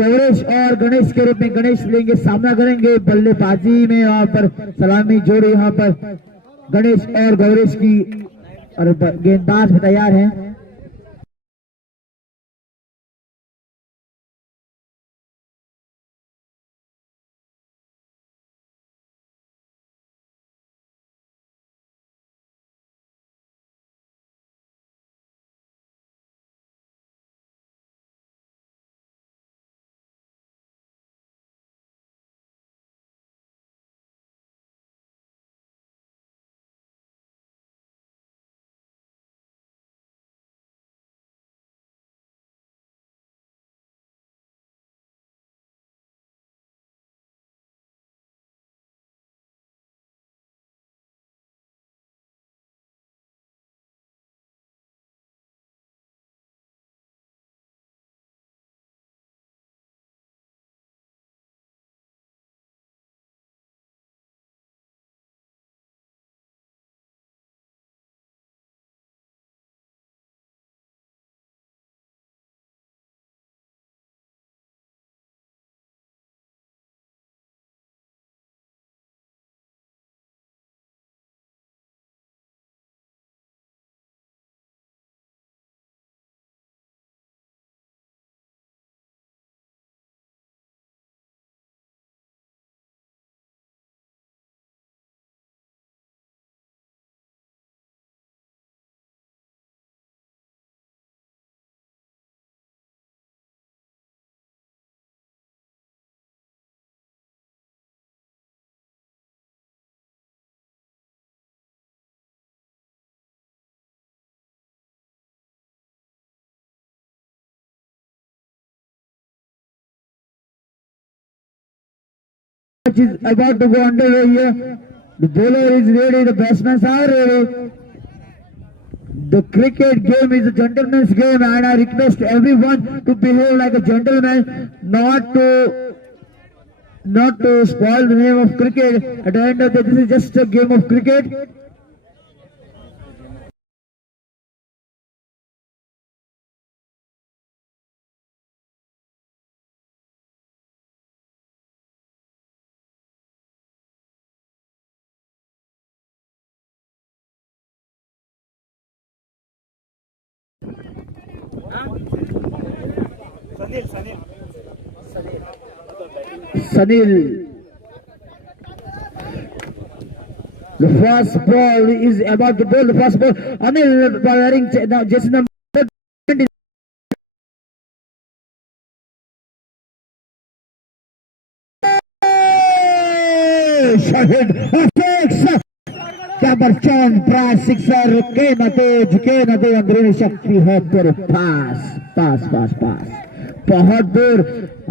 गौरेश और गणेश के रूप में गणेश लेंगे सामना करेंगे बल्लेबाजी में यहाँ पर सलामी जोड़ी यहाँ पर गणेश और गौरेश की और गेंदबाज भी तैयार हैं Match is about to go underway here. The bowler is ready, the batsmen are ready. The cricket game is a gentleman's game and I request everyone to behave like a gentleman, not to spoil the name of cricket. At the end of the day, this is just a game of cricket. Sanil. The first ball is about to bowl. The first ball. Anil wearing now just number 20. Shahid six. Caberchon prize sixer. के नते अंदरूनी शक्ति है तेरे पास बहुत दूर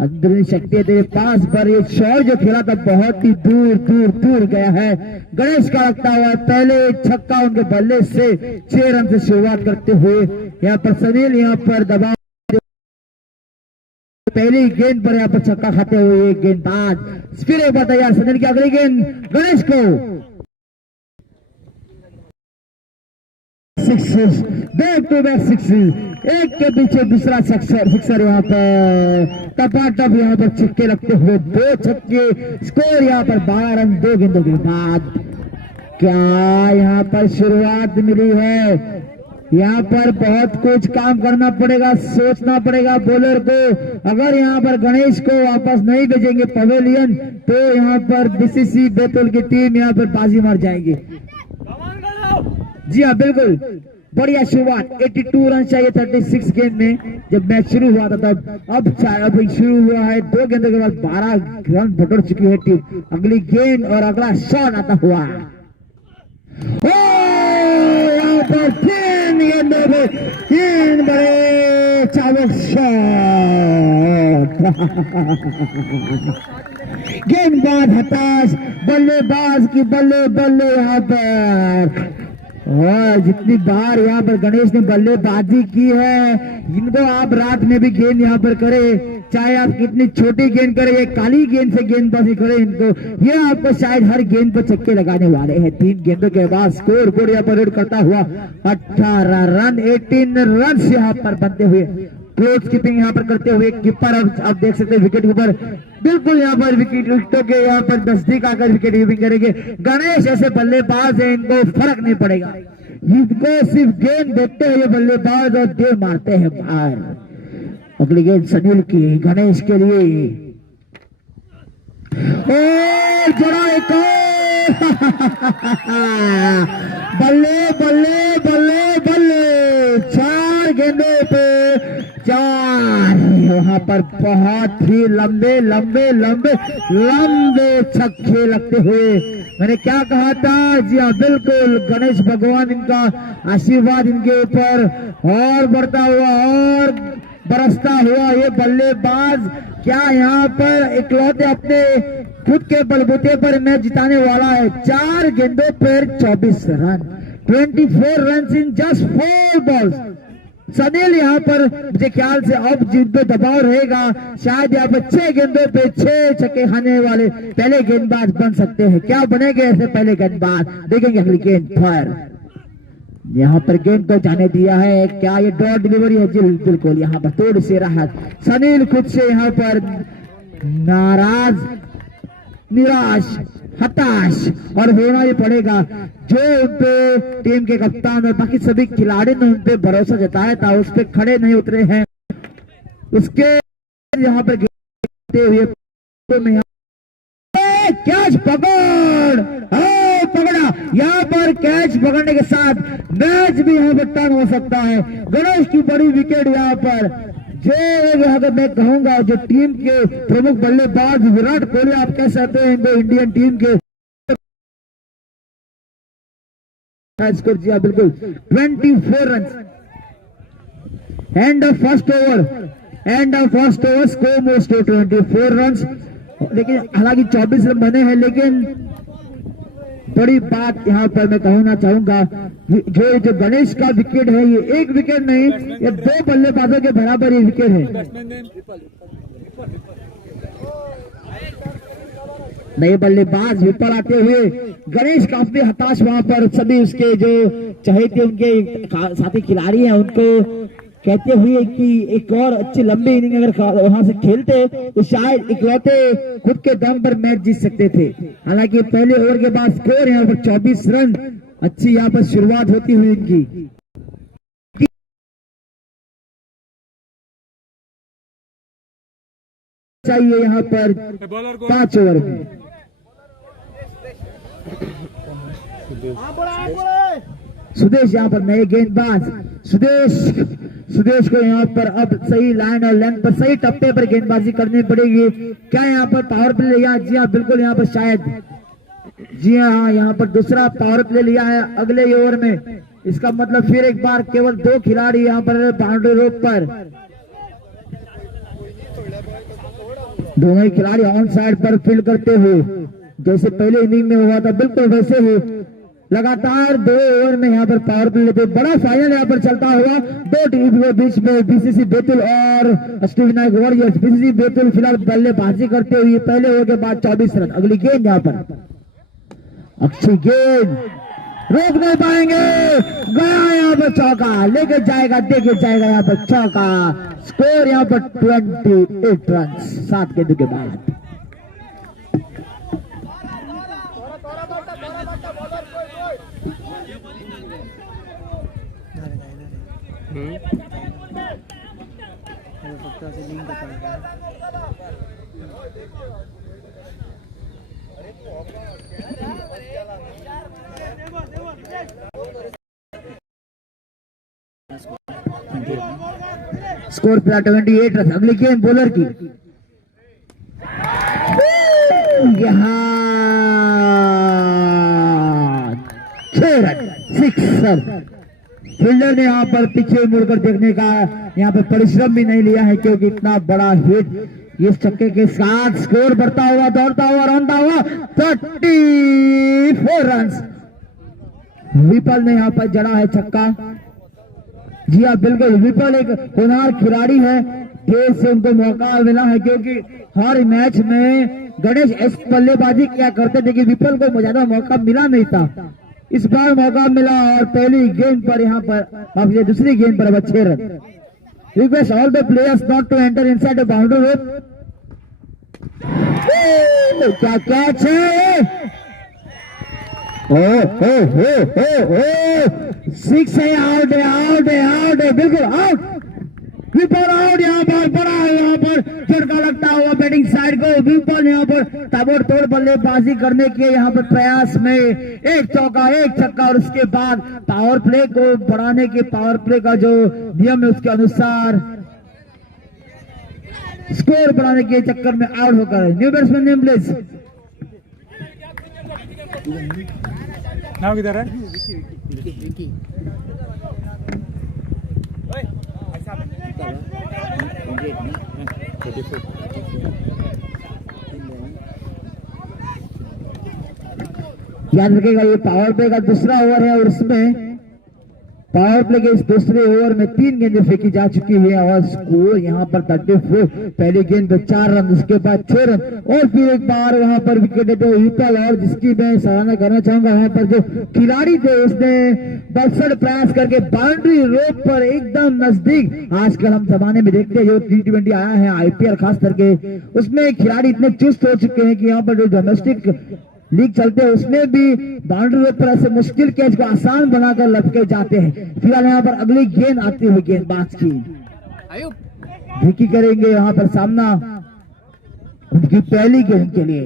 अंदरूनी शक्ति है तेरे पास पर ये शॉट जो खेला था बहुत ही दूर गया है। गणेश का लगता हुआ पहले छक्का उनके बल्ले से 6 रन से शुरुआत करते हुए यहाँ पर सनील यहाँ पर दबाव पहली गेंद पर यहाँ पर छक्का खाते हुए एक गेंदबाज फिर एक बार तैयार। सनील की अगली गेंद गणेश को बैक टू बैक सिक्सेस एक के पीछे दूसरा सिक्सर यहाँ पर टपाटप यहाँ पर छक्के लगते हुए 2 छक्के स्कोर यहाँ पर 12 रन 2 गेंदों के बाद। क्या यहाँ पर शुरुआत मिली है। यहाँ पर बहुत कुछ काम करना पड़ेगा सोचना पड़ेगा बॉलर को। अगर यहाँ पर गणेश को वापस नहीं भेजेंगे पवेलियन तो यहाँ पर बीसीसी बैतूल की टीम यहाँ पर बाजी मार जाएगी। जी हाँ बिल्कुल बढ़िया शुरुआत 82 रन चाहिए 36 गेंद में जब मैच शुरू हुआ था तब। अब शुरू हुआ है 2 गेंदों के बाद 12 रन बटोर चुकी है टीम। अगली गेंद और अगला शॉट आता हुआ यहाँ पर 3 गेंदों में 3 बड़े चावल शॉट। गेंदबाज हताश बल्लेबाज की बल्ले यहाँ पर। और जितनी बार यहाँ पर गणेश ने बल्लेबाजी की है इनको आप रात में भी गेंद यहाँ पर करें चाहे आप कितनी छोटी गेंद करें ये काली गेंद से गेंदबाजी करें इनको ये आपको शायद हर गेंद पर छक्के लगाने वाले हैं। 3 गेंदों के बाद स्कोर बोर्ड यहाँ पर रीड करता हुआ 18 रन 18 रन यहाँ पर बनते हुए क्लोज कीपिंग यहाँ पर करते हुए कीपर अब आप देख सकते हैं विकेट कीपर बिल्कुल यहाँ पर विकेटों के यहाँ पर नजदीक आकर विकेट कीपिंग करेंगे। गणेश ऐसे बल्लेबाज है इनको फर्क नहीं पड़ेगा इनको सिर्फ गेंद देखते हैं ये बल्लेबाज और दे मारते हैं बाहर। अगली गेंद सनील की गणेश के लिए जोड़ा एक बल्ले 4 गेंदों पे 4 यहाँ पर बहुत ही लंबे छक्के लगते हुए मैंने क्या कहा था। जी हाँ बिल्कुल गणेश भगवान इनका आशीर्वाद इनके ऊपर और बढ़ता हुआ और बरसता हुआ ये बल्लेबाज क्या यहाँ पर इकलौते अपने खुद के बलबूते पर मैच जिताने वाला है। 4 गेंदों पर 24 run 24 run in just 4 balls. Sunil यहाँ पर मुझे ख्याल से अब जिन पे दबाव रहेगा शायद यहाँ पर 6 गेंदों पे 6 छक्के खाने वाले पहले गेंदबाज बन सकते हैं। क्या बनेंगे ऐसे पहले गेंदबाज देखेंगे अगली गेंद पर। यहाँ पर गेंद को जाने दिया है क्या ये डॉट डिलीवरी है। बिल्कुल यहाँ पर थोड़ी सी राहत सनील खुद से यहाँ पर नाराज निराश हताश और होना ही पड़ेगा। जो उनपे टीम के कप्तान और बाकी सभी खिलाड़ी ने उनपे भरोसा जताया था उस पे खड़े नहीं उतरे हैं। उसके यहाँ पर हुए कैच पकड़ा यहाँ पर कैच पकड़ने के साथ मैच भी यहाँ पर टर्न हो सकता है। गणेश की बड़ी विकेट यहाँ पर जो अगर मैं कहूंगा जो टीम के प्रमुख बल्लेबाज विराट कोहली आप कह सकते हैं इनको इंडियन टीम के स्कोर किया बिल्कुल 24 run end of first over score most 24 run. लेकिन हालांकि 24 रन बने हैं लेकिन बड़ी बात यहाँ पर मैं कहना चाहूंगा जो गणेश का विकेट है ये एक विकेट नहीं ये 2 बल्लेबाजों के बराबर ये विकेट है। नए बल्लेबाज विफल आते हुए गणेश काफी हताश वहां पर सभी उसके जो चहेते उनके साथी खिलाड़ी हैं उनको कहते हुए कि एक और अच्छी लंबी इनिंग अगर वहां से खेलते तो शायद इकलौते खुद के दम पर मैच जीत सकते थे। हालांकि पहले ओवर के बाद स्कोर यहाँ पर 24 रन अच्छी यहाँ पर शुरुआत होती हुई इनकी। चाहिए यहाँ पर बॉलर को 5 ओवर में। सुदेश यहाँ पर नए गेंदबाज सुदेश को यहाँ पर अब सही लाइन और लेंथ पर सही टप्पे पर गेंदबाजी करनी पड़ेगी। क्या यहाँ पर पावर प्ले लिया? जी हाँ बिल्कुल, यहाँ पर शायद जी हाँ यहाँ पर दूसरा पावर प्ले लिया है अगले ओवर में। इसका मतलब फिर एक बार केवल 2 खिलाड़ी यहाँ पर बाउंड्री रोप पर, दोनों ही खिलाड़ी ऑन साइड पर फील्ड करते हुए जैसे पहले इनिंग में हुआ था बिल्कुल वैसे ही लगातार 2 ओवर में यहाँ पर पावर प्ले लेते। बड़ा फाइनल यहाँ पर चलता हुआ 2 टीम के बीच में बीसीसी बैतूल और अष्टविनायक वॉरियर्स। बीसीसी बैतूल फिलहाल बल्लेबाजी करते हुए पहले ओवर के बाद 24 रन। अगली गेंद यहाँ पर अच्छी गेंद, रोक नहीं पाएंगे, गया यहाँ पर चौका, लेके जाएगा देके जाएगा यहाँ पर चौका। स्कोर यहाँ पर 28 रन 7 गेंदों के बाद। स्कोर फिलहाल 28 रन। अगली गेंद बॉलर की, यहाँ 6 रन 6 रन। फील्डर ने यहाँ पर पीछे मुड़कर देखने का यहाँ पर परिश्रम भी नहीं लिया है क्योंकि इतना बड़ा हिट इस छक्के के साथ स्कोर बढ़ता हुआ दौड़ता हुआ रौंदता हुआ 34 रन। विपल ने यहाँ पर जड़ा है छक्का। जी हाँ बिल्कुल, विपल एक होनहार खिलाड़ी है, देश से उनको मौका मिला है क्योंकि हर मैच में गणेश एस बल्लेबाजी क्या करते थे कि विपल को ज्यादा मौका मिला नहीं था। इस बार मौका मिला और पहली गेंद पर यहाँ पर दूसरी गेंद पर 6 run. Request all the players not to enter inside the boundary rope. क्या कैच है? ओ 6 है, आउट है, आउट है, आउट है, बिल्कुल आउट। विपल आउट। यहाँ पर बड़ा यहाँ पर झटका लगता हुआ बैटिंग साइड को। विपल यहाँ पर ताबड़तोड़ बल्लेबाजी करने के यहाँ पर प्रयास में एक चौका एक छक्का और उसके बाद पावर प्ले को बढ़ाने के पावर प्ले का जो नियम है उसके अनुसार स्कोर बढ़ाने के चक्कर में आउट होकर न्यू बैट्समैन नेम प्लीज। नाम किधर है? याद रखिएगा ये पावर प्ले का दूसरा ओवर है और इसमें पावर प्ले के इस दूसरे ओवर में 3 गेंदें फेंकी जा चुकी है और स्कोर यहाँ पर 34। पहली गेंद पे 4 रन, उसके बाद 6 रन और फिर एक बार वहां पर विकेट लेते हुए विपल और जिसकी मैं सराहना करना चाहूंगा वहां पर जो खिलाड़ी थे उसने बरसठ प्रयास करके बाउंड्री रोप पर एकदम नजदीक। आजकल हम जमाने में देखते हैं जो T20 आया है आईपीएल खास करके उसमें खिलाड़ी इतने चुस्त हो चुके हैं कि यहाँ पर जो डोमेस्टिक लीग चलते हैं उसमें भी बाउंड्री रोप पर ऐसे मुश्किल कैच को आसान बनाकर लटके जाते हैं। फिलहाल यहाँ पर अगली गेंद आती हुई गेंदबाज की भिकी करेंगे यहाँ पर सामना उनकी पहली गेंद के लिए।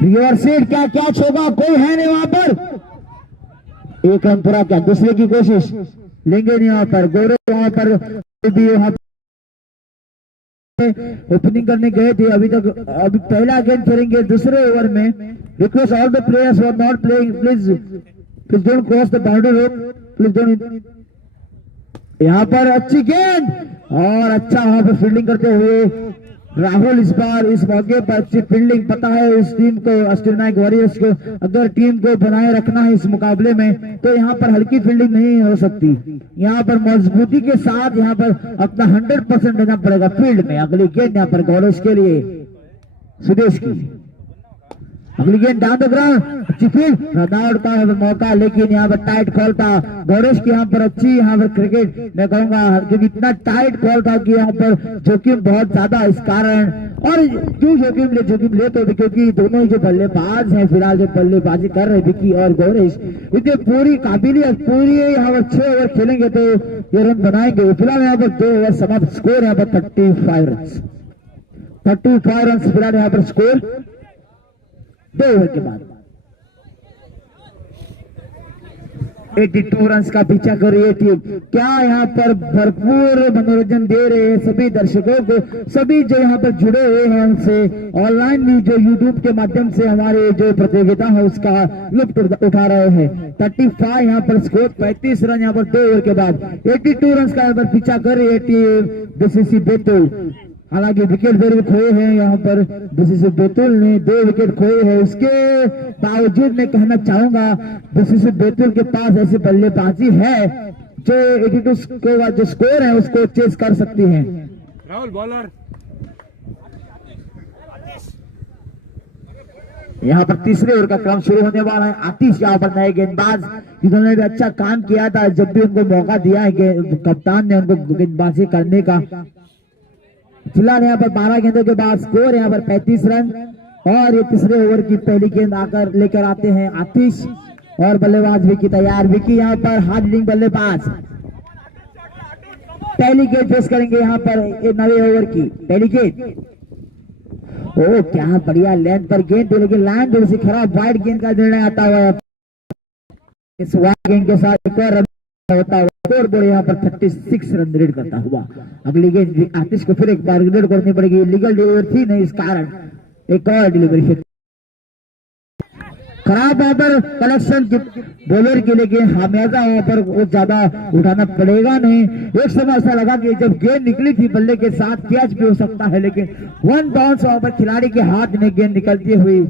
रिवर सेट क्या कैच होगा? कोई है नहीं वहां पर। 1 रन पूरा क्या, दूसरे की कोशिश लेंगे नहीं यहाँ पर। गौरव वहां पर भी ओपनिंग करने गए थे, अभी पहला गेंद खेलेंगे दूसरे ओवर में। Request all the players who are not playing please don't cross the boundary rope, please don't. यहाँ पर अच्छी गेंद और अच्छा वहां पर फील्डिंग करते हुए राहुल इस बार इस मौके पर अच्छी फील्डिंग। पता है इस टीम को अष्टविनायक वॉरियर्स को अगर टीम को बनाए रखना है इस मुकाबले में तो यहाँ पर हल्की फील्डिंग नहीं हो सकती। यहाँ पर मजबूती के साथ यहाँ पर अपना 100% देना पड़ेगा फील्ड में। अगली गेंद यहाँ पर गौरव के लिए सुदेश की। अगली गेंद डाउन द ग्राउंड, अच्छी फील्ड, रन आउट का मौका लेकिन यहाँ पर टाइट कॉल था गौरेश की। यहाँ पर अच्छी यहाँ पर क्रिकेट मैं कहूंगा क्योंकि इतना टाइट कॉल था कि यहाँ पर जोखिम बहुत ज्यादा इस कारण। और क्यों जोखिम ले तो क्योंकि दोनों ही जो बल्लेबाज हैं फिलहाल जो बल्लेबाजी कर रहे विकी और गौरेश इतने पूरी काबिलियत पूरी यहाँ पर 6 ओवर खेलेंगे तो ये रन बनाएंगे। फिलहाल यहाँ पर 2 ओवर समाप्त, स्कोर यहाँ पर 35 रन। 35 रन फिलहाल यहाँ पर स्कोर 2 ओवर के बाद। 82 रन का पीछा कर रही है टीम। क्या यहाँ पर भरपूर मनोरंजन दे रहे हैं सभी दर्शकों को, सभी जो यहाँ पर जुड़े हुए हैं उनसे ऑनलाइन भी जो यूट्यूब के माध्यम से हमारे जो प्रतियोगिता है उसका लुत्फ उठा रहे हैं। 35 यहाँ पर स्कोर 35 रन यहाँ पर 2 ओवर के बाद। 82 रन का यहाँ पर पीछा कर रही है टीम बीसीसी बैतूल। हालांकि विकेट जरूर खोए हैं यहाँ पर बीसीसी बैतूल ने 2 विकेट खोए हैं, उसके बावजूद मैं कहना चाहूंगा बीसीसी बैतूल के पास ऐसी बल्लेबाजी है जो 82 का जो स्कोर है उसको चेस कर सकती है। राहुल बॉलर यहाँ पर तीसरे ओवर का क्रम शुरू होने वाला है। आतिश यहाँ पर नए गेंदबाज जिन्होंने भी अच्छा काम किया था, जब भी उनको मौका दिया है कप्तान ने उनको गेंदबाजी करने का। फिलहाल यहाँ पर 12 गेंदों के बाद स्कोर यहाँ पर 35 रन और ये तीसरे ओवर की पहली गेंद आकर लेकर आते हैं आतिश और बल्लेबाज विकी तैयार। विकी यहाँ पर हार्डिंग बल्लेबाज पहली गेंद पेश करेंगे यहाँ पर 9वें ओवर की पहली गेंद। ओ क्या बढ़िया लेंथ पर गेंद थी, लेकिन लाइन थोड़ी सी खराब, वाइड गेंद का निर्णय आता हुआ इस वाइड गेंद के साथ एक और रन होता हुआ स्कोर बोर्ड यहाँ पर 36 रन रीड करता हुआ। अगली गेंद आतिश को फिर एक बार रीड करनी पड़ेगी, लीगल डिलीवरी थी नहीं, इस कारण एक और डिलीवरी खराब वहां पर कलेक्शन बॉलर के, लेकिन खामियाजा वहां पर वो ज्यादा उठाना पड़ेगा नहीं। एक समय ऐसा लगा कि जब गेंद निकली थी बल्ले के साथ कैच भी हो सकता है, लेकिन 1 बाउंस वहां पर खिलाड़ी के हाथ में गेंद निकलती हुई।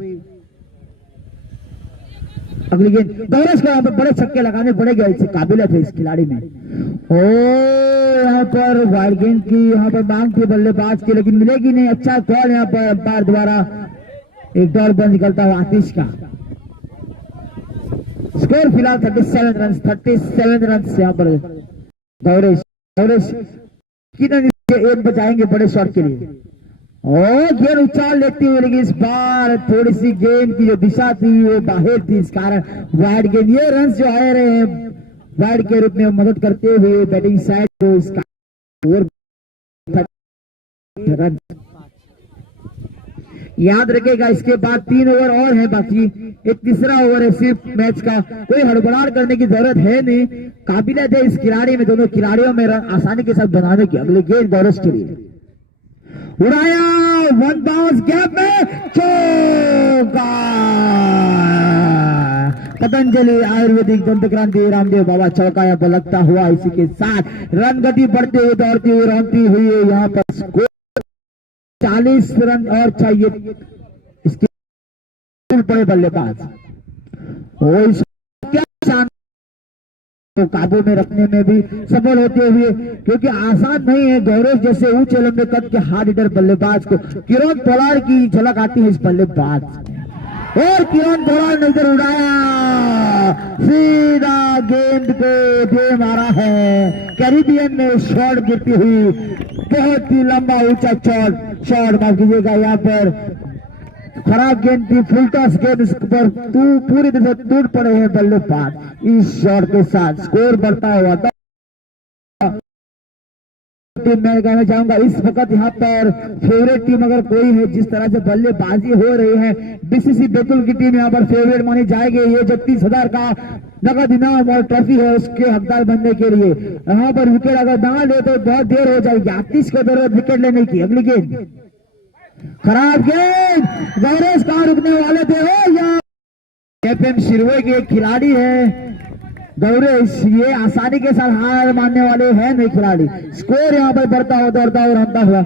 अगली गेंद गौरव को यहाँ पर बड़े छक्के लगाने पड़ेगा, इससे काबिलियत है इस खिलाड़ी में। ओ यहाँ पर वाइड गेंद की यहाँ पर मांग थी बल्लेबाज की, लेकिन मिलेगी नहीं। अच्छा कॉल यहाँ पर अंपायर द्वारा, एक दौर बंद निकलता हुआ आतिश का। स्कोर फिलहाल 37 रन यहाँ पर गौरव एम बचाएंगे बड़े शॉट के लिए और गेंद उछाल लेती हुई, लेकिन इस बार थोड़ी सी गेंद की जो दिशा थी वो बाहर थी, इस कारण वाइड गेंद। ये रन जो आ रहे हैं वाइड के रूप में मदद करते हुए बैटिंग साइड को, इसका रन याद रखेगा। इसके बाद 3 ओवर और है बाकी, एक तीसरा ओवर है सिर्फ मैच का, कोई हड़बड़ाहट करने की जरूरत है नहीं। काबिलियत है इस खिलाड़ी में, दोनों खिलाड़ियों में रन आसानी के साथ बनाने की। अगली गेंद गौरव के लिए उड़ाया, 1 बाउंस गैप में चौका। पतंजलि आयुर्वेदिक दंत क्रांति रामदेव बाबा चौका यहाँ पर लगता हुआ, इसी के साथ रन गति बढ़ते हुए दौड़ती हुई रौनती हुई है। यहाँ पर स्कोर 40 रन और चाहिए इसके पड़े बल्लेबाज को काबू में रखने में भी सफल होते हुए, क्योंकि आसान नहीं है गौरव जैसे ऊंचे लंबे कद के हार्ड हिटर बल्लेबाज को। किरण पोलार की झलक आती है इस बल्लेबाज और किरण पोलार ने इधर उड़ाया, सीधा गेंद को दे मारा है। कैरिबियन में शॉट गिरती हुई, बहुत ही लंबा ऊंचा शॉट माफ कीजिएगा, यहाँ पर खराब गेंद थी, फुल टॉस गेंद, इस पर पूरी तरह से टूट पड़े हैं बल्लेबाज। इस शॉट के साथ स्कोर बढ़ता हुआ था। मैं कहना चाहूंगा इस वक्त यहाँ पर फेवरेट टीम अगर कोई है, जिस तरह से बल्लेबाजी हो रही है, बीसीसी बैतूल की टीम यहाँ पर फेवरेट मानी जाएगी। ये जो 30,000 का नगद इनाम और ट्रॉफी है उसके हकदार बनने के लिए यहाँ पर विकेट अगर ना ले तो बहुत देर हो जाएगी। आतिश को जरूरत विकेट लेने की। अगली गेंद खराब गेंद, गौरव कहां रुकने वाले थे हो, या एफएम शिरवे के एक खिलाड़ी है गौरव, ये आसानी के साथ हार मानने वाले हैं नहीं खिलाड़ी। स्कोर यहाँ पर बढ़ता हुआ दौड़ता हुआ रनता हुआ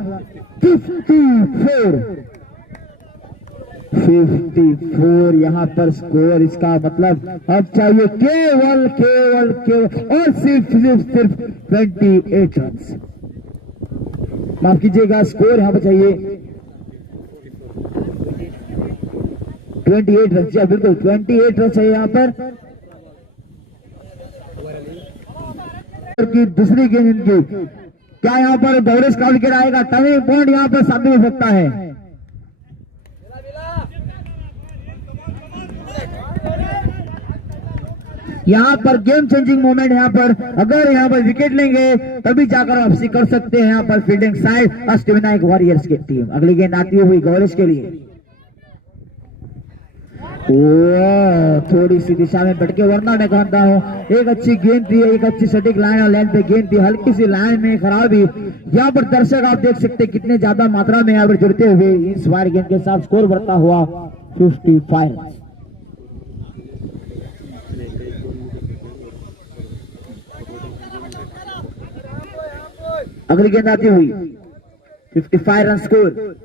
54 यहाँ पर स्कोर। इसका मतलब अब चाहिए केवल और सिर्फ 28 रन। माफ कीजिएगा, स्कोर यहाँ पर चाहिए 28 रन। बिल्कुल 28 रन चाहिए यहाँ पर। की दूसरी गेंद इनकी, क्या यहाँ पर गौरव का विकेट आएगा? टर्निंग पॉइंट यहाँ पर साबित हो सकता है। यहाँ पर गेम चेंजिंग मोमेंट, यहाँ पर अगर यहाँ पर विकेट लेंगे तभी जाकर वापसी कर सकते हैं। यहाँ पर फील्डिंग साइड अष्टविनायक वॉरियर्स की टीम। अगली गेंद आती हुई गौरेश के लिए। थोड़ी सी दिशा में भटके, वरना मैं कहता हूँ एक अच्छी गेंद थी, एक अच्छी सटीक लाइन और लाइन पे गेंद थी, हल्की सी लाइन में खराबी। यहाँ पर दर्शक आप देख सकते हैं कितने ज्यादा मात्रा में यहाँ पर जुड़ते हुए इस वायर गेंद के साथ स्कोर बढ़ता हुआ 55। अगली गेंद आती हुई 55 run score.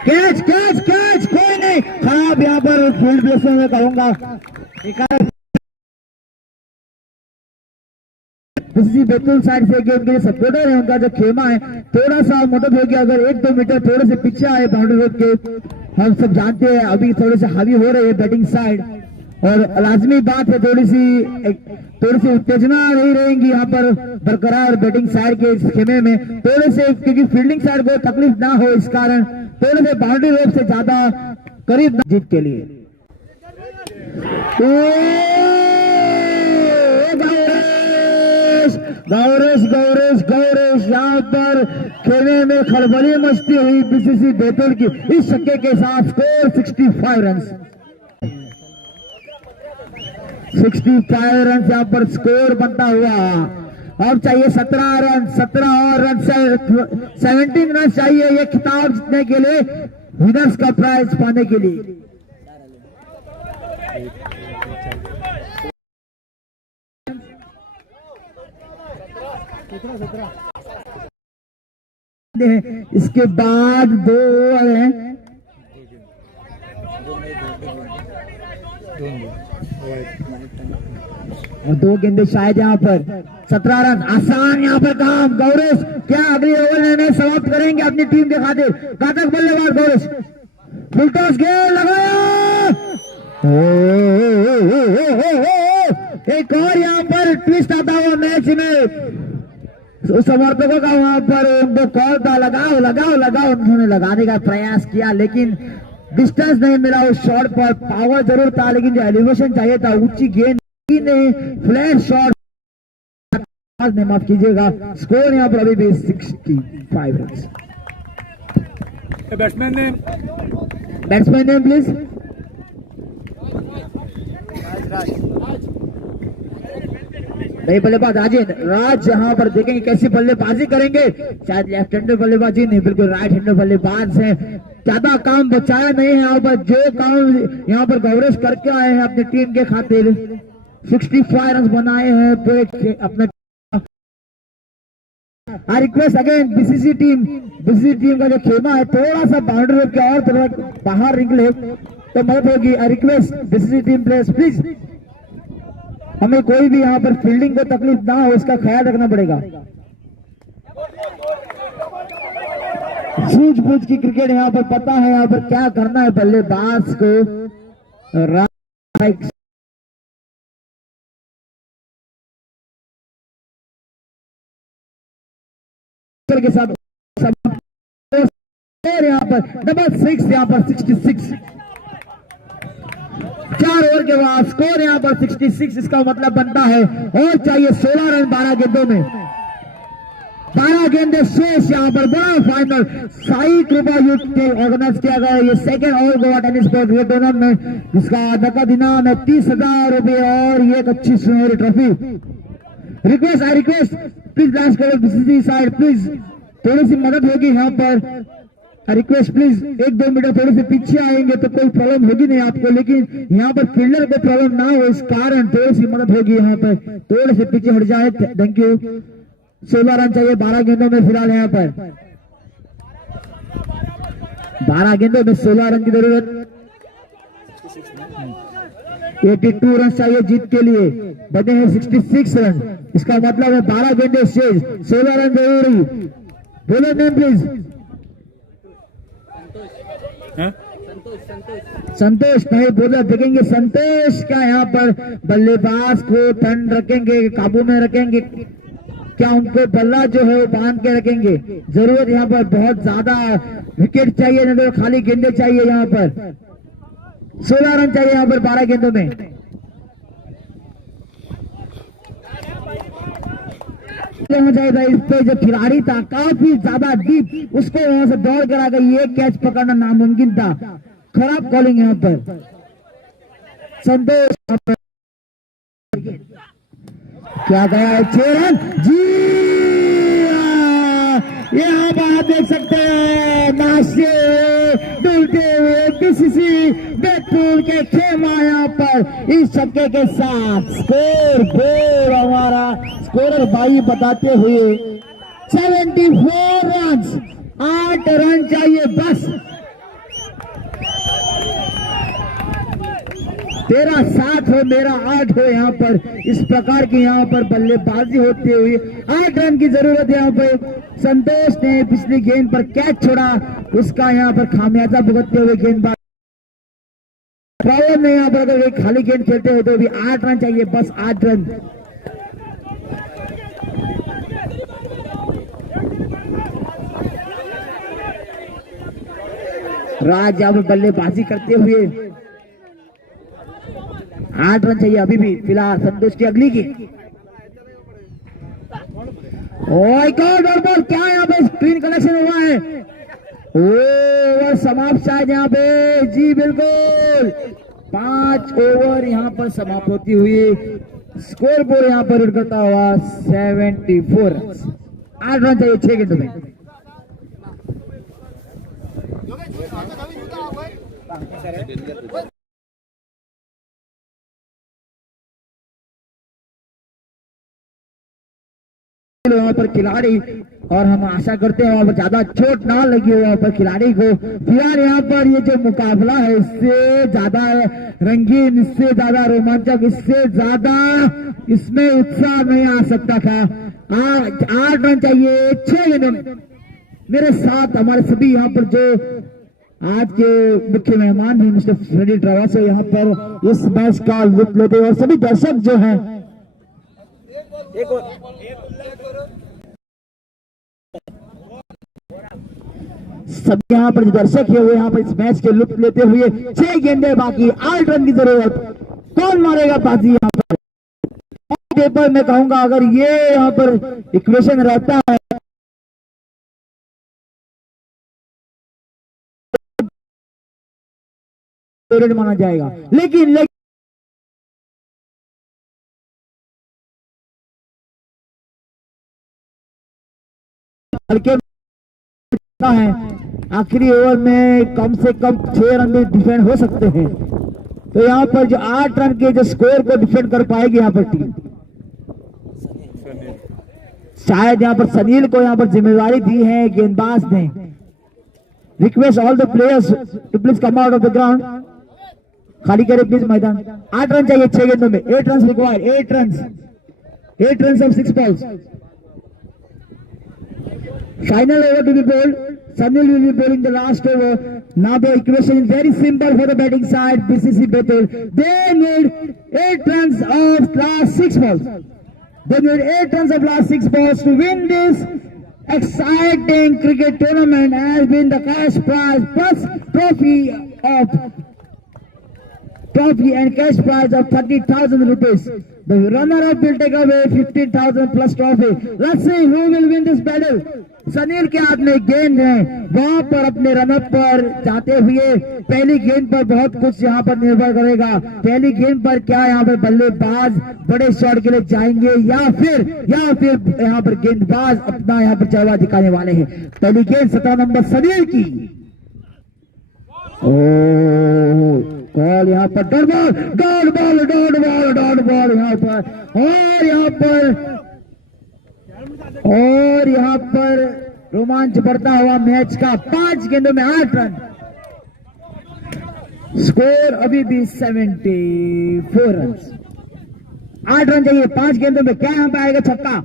Catch catch catch, कोई नहीं, खराब यहाँ पर फील्ड प्लेसमेंट में कहूंगा। बैतूल साइड से गेम के लिए सपोर्टर है, उनका जो खेमा है थोड़ा सा मदद होगी अगर 1-2 मीटर थोड़े से पीछे आए बाउंड्री रोड के। हम सब जानते हैं अभी थोड़े से हावी हो रहे हैं बैटिंग साइड, और लाजमी बात है थोड़ी सी उत्तेजना नहीं रहेगी यहाँ पर बरकरार बैटिंग साइड के इस खेमे में, थोड़े से, क्योंकि फील्डिंग साइड को तकलीफ ना हो इस कारण थोड़े से बाउंड्री रोड से ज्यादा करीब जीत के लिए। गौरेश गौरेश गौरेश यहाँ पर खेमे में खलबली मचती हुई बीसीसी बैतूल की इस छक्के के साथ स्कोर 65 रन। 65 रन यहाँ पर स्कोर बनता हुआ। अब चाहिए 17 रन, 17 और रन, 17 रन चाहिए ये खिताब जीतने के लिए, विनर्स का प्राइज पाने के लिए। इसके बाद 2 ओवर हैं, और 2 गेंदे शायद यहाँ पर 17 रन आसान यहाँ पर काम। गौरेश क्या अगली ओवर में समाप्त करेंगे अपनी टीम के खातिर? घातक बल्लेबाज गौरेश, फुलटॉस गेंद लगाया, एक और यहाँ पर ट्विस्ट आता हुआ मैच में। समर्थकों का वहां पर उनको कॉल था लगाओ लगाओ लगाओ, उन्होंने लगाने का प्रयास किया लेकिन डिस्टेंस नहीं मिला उस शॉट पर। पावर जरूर था लेकिन जो एलिवेशन चाहिए था, ऊंची गेंद नहीं, फ्लैट शॉट नहीं, माफ कीजिएगा। स्कोर यहाँ पर अभी भी 65 रन। Batsman name please. नहीं बल्लेबाज राजेंद्र राज, यहाँ पर देखेंगे कैसी बल्लेबाजी करेंगे, शायद लेफ्ट हैंडर बल्लेबाजी नहीं, बिल्कुल राइट हैंडर बल्लेबाज है। ज्यादा काम बचाया नहीं है यहाँ पर, जो काम यहाँ पर गौरेश करके आए हैं अपनी टीम के खातिर, 65 रन बनाए हैं पूरे अपने। I request again BCC team का जो खेमा है थोड़ा सा बाउंड्री के और तरफ बाहर निकले तो मदद होगी। I request BCC team players please, हमें कोई भी यहाँ पर फील्डिंग को तकलीफ ना हो इसका ख्याल रखना पड़ेगा। सूझबूझ की क्रिकेट यहाँ पर पता है यहाँ पर क्या करना है बल्लेबाज को। के साथ यहाँ पर डबल 6, यहाँ पर 66, 4 ओवर के बाद स्कोर यहाँ पर 66। इसका मतलब बनता है और चाहिए 16 रन 12 गेंदों में, 12 गेंदे शेष। यहाँ पर बड़ा फाइनल साई कृपा यूथ के ऑर्गेनाइज किया गया ये second all Goa tennis sport ये टूर्नामेंट, जिसका नकद इनाम है 30,000 रुपए और ये एक अच्छी सुनहरी trophy. Request I request please last करो बीसीसी साइड प्लीज, थोड़ी सी मदद होगी यहाँ पर। रिक्वेस्ट प्लीज 1-2 मीटर थोड़े से पीछे आएंगे तो कोई प्रॉब्लम होगी नहीं आपको, लेकिन यहाँ पर फील्डर को प्रॉब्लम ना हो इस कारण थोड़ी सी मदद होगी यहाँ पर, थोड़े से पीछे हट जाए। Thank you. 16 रन चाहिए 12 गेंदों में फिलहाल यहाँ पर, 12 गेंदों में 16 रन की जरूरत। 82 रन चाहिए जीत के लिए, बने हैं 66 रन। इसका मतलब है 12 गेंदे शेष, 16 रन जरूरी। बोलो नेम प्लीज। संतोष नहीं बोला, देखेंगे संतोष क्या यहाँ पर बल्लेबाज को ठंड रखेंगे, काबू में रखेंगे, क्या उनको बल्ला जो है वो बांध के रखेंगे? जरूरत यहाँ पर बहुत ज्यादा विकेट चाहिए, नहीं तो खाली गेंदे चाहिए। यहाँ पर 16 रन चाहिए यहाँ पर 12 गेंदों में। होना चाहिए था। इस पे जो खिलाड़ी था काफी ज्यादा डीप, उसको वहां से दौड़ कर आकर ये कैच पकड़ना नामुमकिन था। खराब कॉलिंग यहाँ पर। संतोष क्या गया है 6 रन जी। यहाँ पर आप देख सकते हैं नाश्ते डुलते हुए बीसीसी बैतूल के खेमा यहाँ पर इस छक्के के साथ स्कोर बोर्ड हमारा स्कोरर भाई बताते हुए 74 रन, 8 रन चाहिए बस। तेरा 7 हो मेरा 8 हो। यहाँ पर इस प्रकार की यहाँ पर बल्लेबाजी होते हुए 8 रन की जरूरत है। यहाँ पर संतोष ने पिछली गेंद पर कैच छोड़ा, उसका यहाँ पर खामियाजा भुगतते हुए गेंदबाज प्रॉब्लम नहीं। यहाँ पर अगर एक खाली गेंद खेलते हो तो भी 8 रन चाहिए बस, 8 रन। राज यहाँ पर बल्लेबाजी करते हुए 8 रन चाहिए अभी भी फिलहाल संतोष की अगली गेंद। बॉल क्या यहाँ पे स्क्रीन कलेक्शन हुआ है। ओवर समाप्त शायद यहाँ पे जी बिल्कुल। 5 ओवर यहाँ पर समाप्त होती हुई स्कोर बोर्ड यहाँ पर करता हुआ 74 रन, 8 रन चाहिए 6 गेंदों में। वहां पर खिलाड़ी और हम आशा करते हैं वहां पर ज्यादा चोट ना लगी हो वहां पर खिलाड़ी को। फिलहाल यहाँ पर ये जो मुकाबला है इससे ज्यादा रंगीन, इससे ज्यादा रोमांचक, इससे ज्यादा इसमें उत्साह नहीं आ सकता था। 8 रन चाहिए 6 गेंदों में। मेरे साथ हमारे सभी यहाँ पर जो आज के मुख्य मेहमान हैं मिस्टर फ्रेडी ट्रावासो यहाँ पर इस मैच का लुत्फ लेते हैं और सभी दर्शक जो हैं सब यहाँ पर दर्शक है वो यहाँ पर इस मैच के लुत्फ लेते हुए 6 गेंदे बाकी, 8 रन की जरूरत। कौन मारेगा बाजी यहाँ पर? पेपर में कहूंगा अगर ये यहाँ पर इक्वेशन रहता है तो माना जाएगा, लेकिन हल्के है आखिरी ओवर में कम से कम 6 रन भी डिफेंड हो सकते हैं। तो यहाँ पर जो 8 रन के जो स्कोर को डिफेंड कर पाएगी यहाँ पर टीम, शायद यहाँ पर सनील को यहाँ पर जिम्मेदारी दी है गेंदबाज ने। Request all the players to please come out of the ground. खाली करे प्लीज मैदान। 8 रन चाहिए 6 गेंदों में। 8 run required, 8 run of 6 balls। Final over to be bowled. Sanil will be bowling the last over. Now the equation is very simple for the batting side. BCC Betul. They need 8 runs of last 6 balls. They need 8 runs of last 6 balls to win this exciting cricket tournament. Has been the cash prize plus trophy and cash prize of 30,000 rupees. The runner-up will take away 15,000 plus trophy. Let's see who will win this battle. Sunil के हाथ में गेंद है, वहां पर अपने रनअप पर जाते हुए पहली गेंद पर बहुत कुछ यहाँ पर निर्भर करेगा। पहली गेंद पर क्या यहाँ पर बल्लेबाज बड़े शॉट के लिए जाएंगे या फिर यहाँ पर गेंदबाज अपना यहाँ पर जलवा दिखाने वाले हैं। पहली गेंद 17 नंबर सनील की। कॉल यहाँ पर डॉट बॉल यहाँ पर और यहाँ पर रोमांच बढ़ता हुआ मैच का। 5 गेंदों में 8 रन, स्कोर अभी भी 74 रन। 8 रन चाहिए 5 गेंदों में। क्या यहाँ पे आएगा छक्का?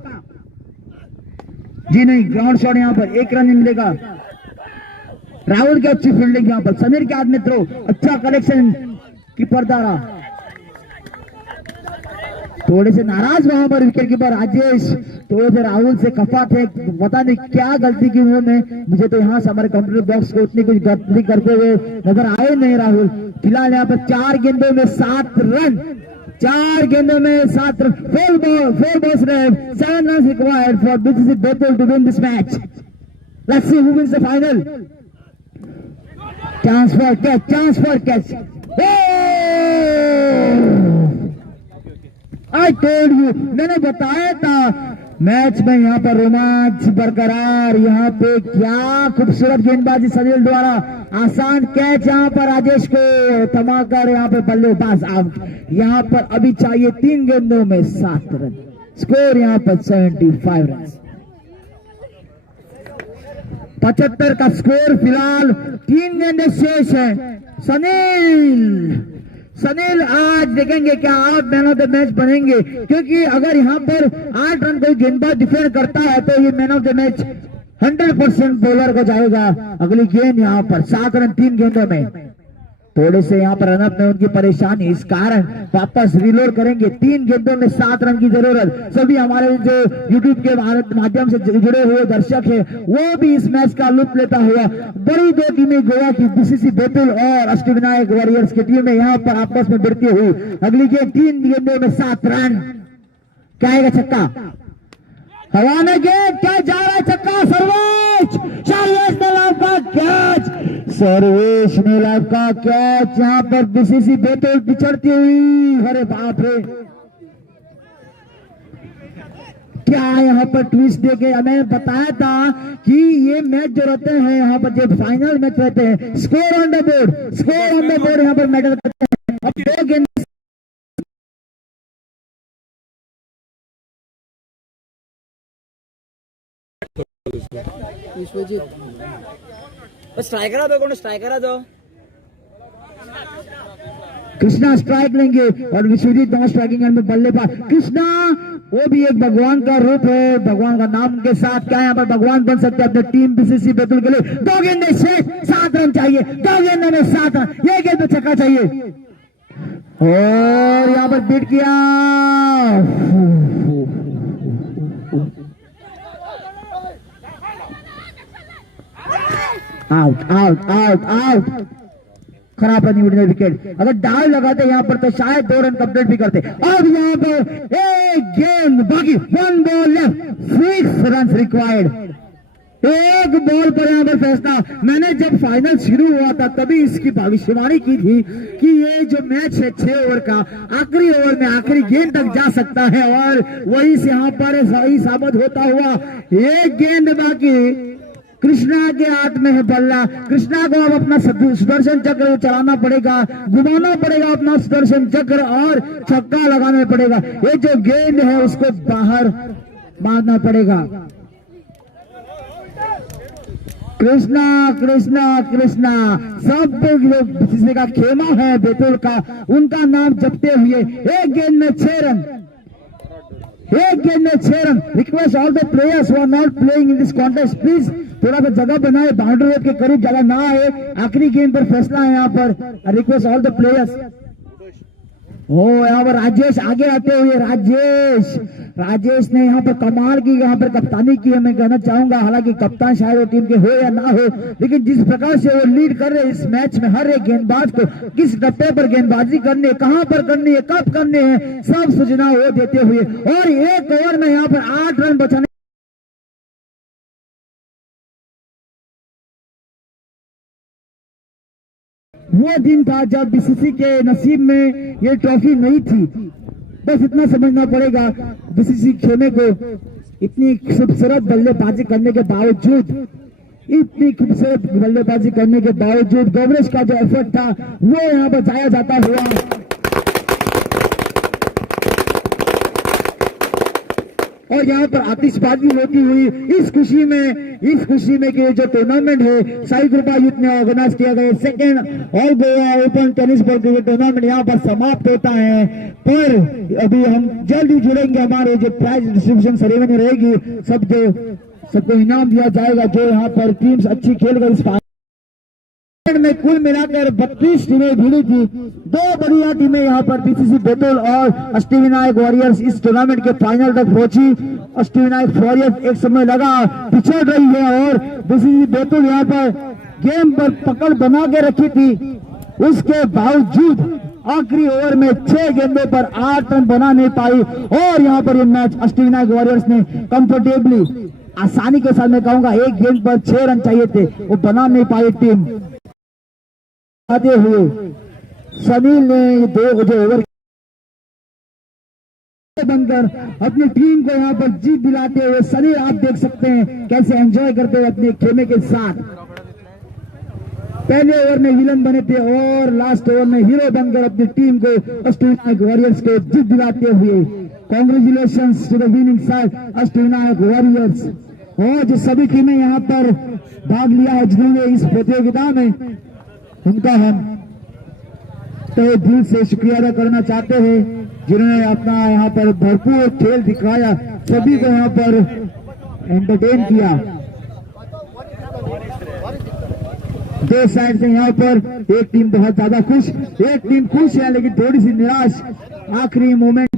जी नहीं, ग्राउंड शॉट यहाँ पर 1 रन मिलेगा। राहुल की अच्छी फील्डिंग यहाँ पर। समीर के हाथ में थ्रो, अच्छा कलेक्शन कीपर द्वारा। थोड़े से नाराज वहां पर विकेट कीपर राजेश, थोड़े से राहुल से खफा थे, पता नहीं क्या गलती की उन्होंने। मुझे तो यहाँ से हमारे कंप्यूटर बॉक्स को उतनी कुछ गलती करते हुए नजर आए नहीं राहुल। फिलहाल यहाँ पर 4 गेंदों में 7 रन, 4 गेंदों में 7 run, 4 balls left, 7 runs required for BCC Betul to win this match. Let's see who wins the final. Chance for catch. I told you, मैंने बताया था मैच में यहाँ पर रोमांच बरकरार। यहाँ पे क्या खूबसूरत गेंदबाजी सनील द्वारा, आसान कैच यहाँ पर राजेश को थमाकर यहाँ पे बल्लेबाज आउट। यहाँ पर अभी चाहिए 3 गेंदों में 7 रन, स्कोर यहाँ पर 75 रन। 75 का स्कोर फिलहाल, 3 गेंदें शेष है। सनील आज देखेंगे क्या आप मैन ऑफ द मैच बनेंगे, क्योंकि अगर यहाँ पर 8 रन कोई गेंदबाज डिफेंड करता है तो ये man of the match 100% bowler को जाएगा। अगली गेंद यहाँ पर 7 रन 3 गेंदों में। थोड़े से यहाँ पर रनअप में उनकी परेशानी, इस कारण वापस रिलोड करेंगे। 3 गेंदों में 7 रन की जरूरत। सभी हमारे जो यूट्यूब के माध्यम से जुड़े हुए दर्शक हैं वो भी इस मैच का लुत्फ लेता हुआ, बड़ी 2 टीमें गोवा की बीसीसी बेतुल और अष्टविनायक वॉरियर्स की टीमें यहाँ पर आपस में भिड़ती हुई। अगली गेंद 3 गेंदों में 7 रन। क्या आएगा छक्का, हवा में गेंद, क्या जा रहा है छक्का, सर्वेश नीलाव का कैच यहाँ पर बीसीसी बेतुल पिछड़ती हुई। अरे बाप रे, क्या यहाँ पर ट्विस्ट देके मैंने बताया था कि ये मैच जो रहते हैं यहाँ पर जो फाइनल मैच रहते हैं, स्कोर ऑन द बोर्ड यहाँ पर मैटर करते हैं। अब 2 गेंद स्ट्राइकर दो। कृष्णा स्ट्राइक लेंगे और विश्वजीत दोनों स्ट्राइकिंग एंड में बल्लेबाज। कृष्णा वो भी एक भगवान का रूप है, भगवान का नाम के साथ क्या यहाँ पर भगवान बन सकते हैं अपने टीम बीसीसी बेतुल के लिए। 2 गेंदें शेष, 7 रन चाहिए। 2 गेंदों में 7 रन, ये गेंद पे छक्का चाहिए और यहाँ पर बीट किया। आउट। खराब रनिंग विकेट। अगर डाल लगाते यहाँ पर तो शायद 2 रन कंप्लीट भी करते। अब यहाँ पर एक गेंद बाकी, 1 ball left, 6 run required. 1 ball पर यहाँ पर फैसला। मैंने जब फाइनल शुरू हुआ था तभी इसकी भविष्यवाणी की थी कि ये जो मैच है 6 ओवर का, आखिरी ओवर में आखिरी गेंद तक जा सकता है और वही से यहाँ पर सही साबित होता हुआ। 1 गेंद बाकी, कृष्णा के हाथ में है बल्ला। कृष्णा को अब अपना सुदर्शन चक्र चलाना पड़ेगा, घुमाना पड़ेगा अपना सुदर्शन चक्र और छक्का लगाना पड़ेगा। ये जो गेंद है उसको बाहर मारना पड़ेगा। कृष्णा सब लोग जिसने का खेमा है बेतुल का, उनका नाम जपते हुए 1 गेंद में 6 run. Request all the players who are not playing in this contest, please थोड़ा सा जगह बनाए, बाउंड्री रोड के करीब ज्यादा ना आए। आखिरी गेंद पर फैसला है यहाँ पर। Request all the players. यहाँ पर राजेश आगे आते हुए, राजेश ने यहाँ पर कमाल की यहाँ पर कप्तानी की है, मैं कहना चाहूंगा। हालांकि कप्तान शायद वो टीम के हो या ना हो, लेकिन जिस प्रकार से वो लीड कर रहे हैं इस मैच में, हर एक गेंदबाज को किस डब्बे पर गेंदबाजी करनी है, कहां पर करनी है, कब करनी है, सब सूचना वो देते हुए। और 1 ओवर में यहाँ पर 8 रन बचाने वो दिन था जब बीसीसी के नसीब में ये ट्रॉफी नहीं थी। बस इतना समझना पड़ेगा, बीसीसी खेमे को इतनी खूबसूरत बल्लेबाजी करने के बावजूद गवरेज का जो एफर्ट था वो यहाँ पर जाया जाता हुआ। और यहाँ पर आतिशबाजी होती हुई इस खुशी में कि जो टूर्नामेंट है साई कृपा यूथ ने ऑर्गेनाइज किया गया 2nd all Goa open tennis ball cricket tournament यहाँ पर समाप्त होता है। पर अभी हम जल्द ही जुड़ेंगे, हमारे जो प्राइज डिस्ट्रीब्यूशन सेरेमनी रहेगी, सबको इनाम दिया जाएगा जो यहाँ पर टीम्स अच्छी खेल कर इस में कुल मिलाकर 32 टीमें भिड़ी थी। 2 बढ़िया टीमें यहाँ पर बीसीसी बेतुल और अष्टविनायक वॉरियर्स इस टूर्नामेंट के फाइनल तक पहुंची। अष्टविनायक वॉरियर्स एक समय लगा पिछड़ रही है और बीसीसी बेतुल यहाँ पर गेम पर पकड़ बना के रखी थी, उसके बावजूद आखिरी ओवर में 6 गेंदों पर 8 रन बना नहीं पाई और यहाँ पर ये मैच अष्टविनायक वॉरियर्स ने कंफर्टेबली आसानी के साथ मैं कहूंगा 1 गेंद पर 6 रन चाहिए थे, वो बना नहीं पाई टीम। आते हुए सनील ने 2 जो ओवर बनकर अपनी टीम को यहाँ पर जीत दिलाते हुए सनील आप देख सकते हैं कैसे एंजॉय करते हुए अपने खेमे के साथ। पहले ओवर में विलन बने थे और लास्ट ओवर में हीरो बनकर अपनी टीम को अष्टविनायक वॉरियर्स को जीत दिलाते हुए congratulations to the winning side Ashtavinayak Warriors. और जो सभी टीमें यहाँ पर भाग लिया है जिन्होंने इस प्रतियोगिता में, उनका हम तो दिल से शुक्रिया अदा करना चाहते हैं जिन्होंने अपना यहाँ पर भरपूर खेल दिखाया, सभी को यहाँ पर एंटरटेन किया। 2 साइड से यहाँ पर एक टीम बहुत ज्यादा खुश, एक टीम खुश है लेकिन थोड़ी सी निराश आखिरी मोमेंट।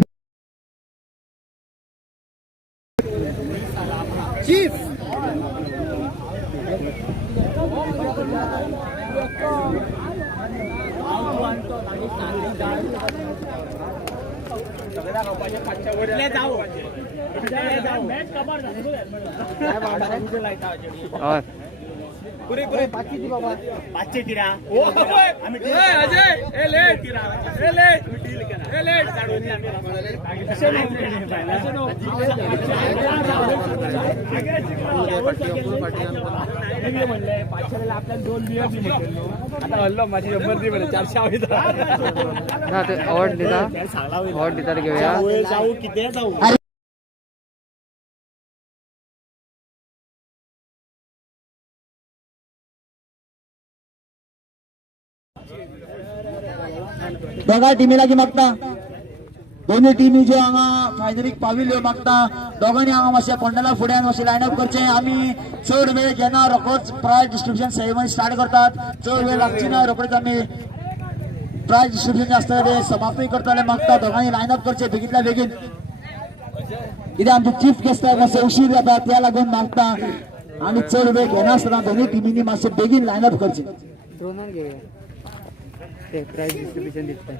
माझी नंबर दे म्हणे 400 ना ते अवॉर्ड देतात घेऊया जाऊ किती जाऊ दोघा टीमेला की मागता दोन्ही टीमी जे हांगा फायनलीक पाविल्यो मागता दोघांनी हांगा मातशें कोंडला फुड्यान मातशें लायनअप करचें। आमी चड वेळ घेना, रोखडोच प्रायज डिस्ट्रिब्युशन सेरेमनी स्टार्ट करतात, चड वेळ लागची ना, रोखडेच आमी प्रायज डिस्ट्रिब्युशन आसता ते समाप्तूय करतले मागता दोघांनी लायनअप करचें बेगींतल्या बेगीन, कित्याक आमचे चीफ गेस्ट मातशें उशीर जाता त्या लागून मागता आमी चड वेळ घेनासतना दोन्ही टिमींनी मातशें बेगीन लायनअप करचें। ड्रोनान घेऊया ते प्राइस डिस्ट्रीब्यूशन दिसतंय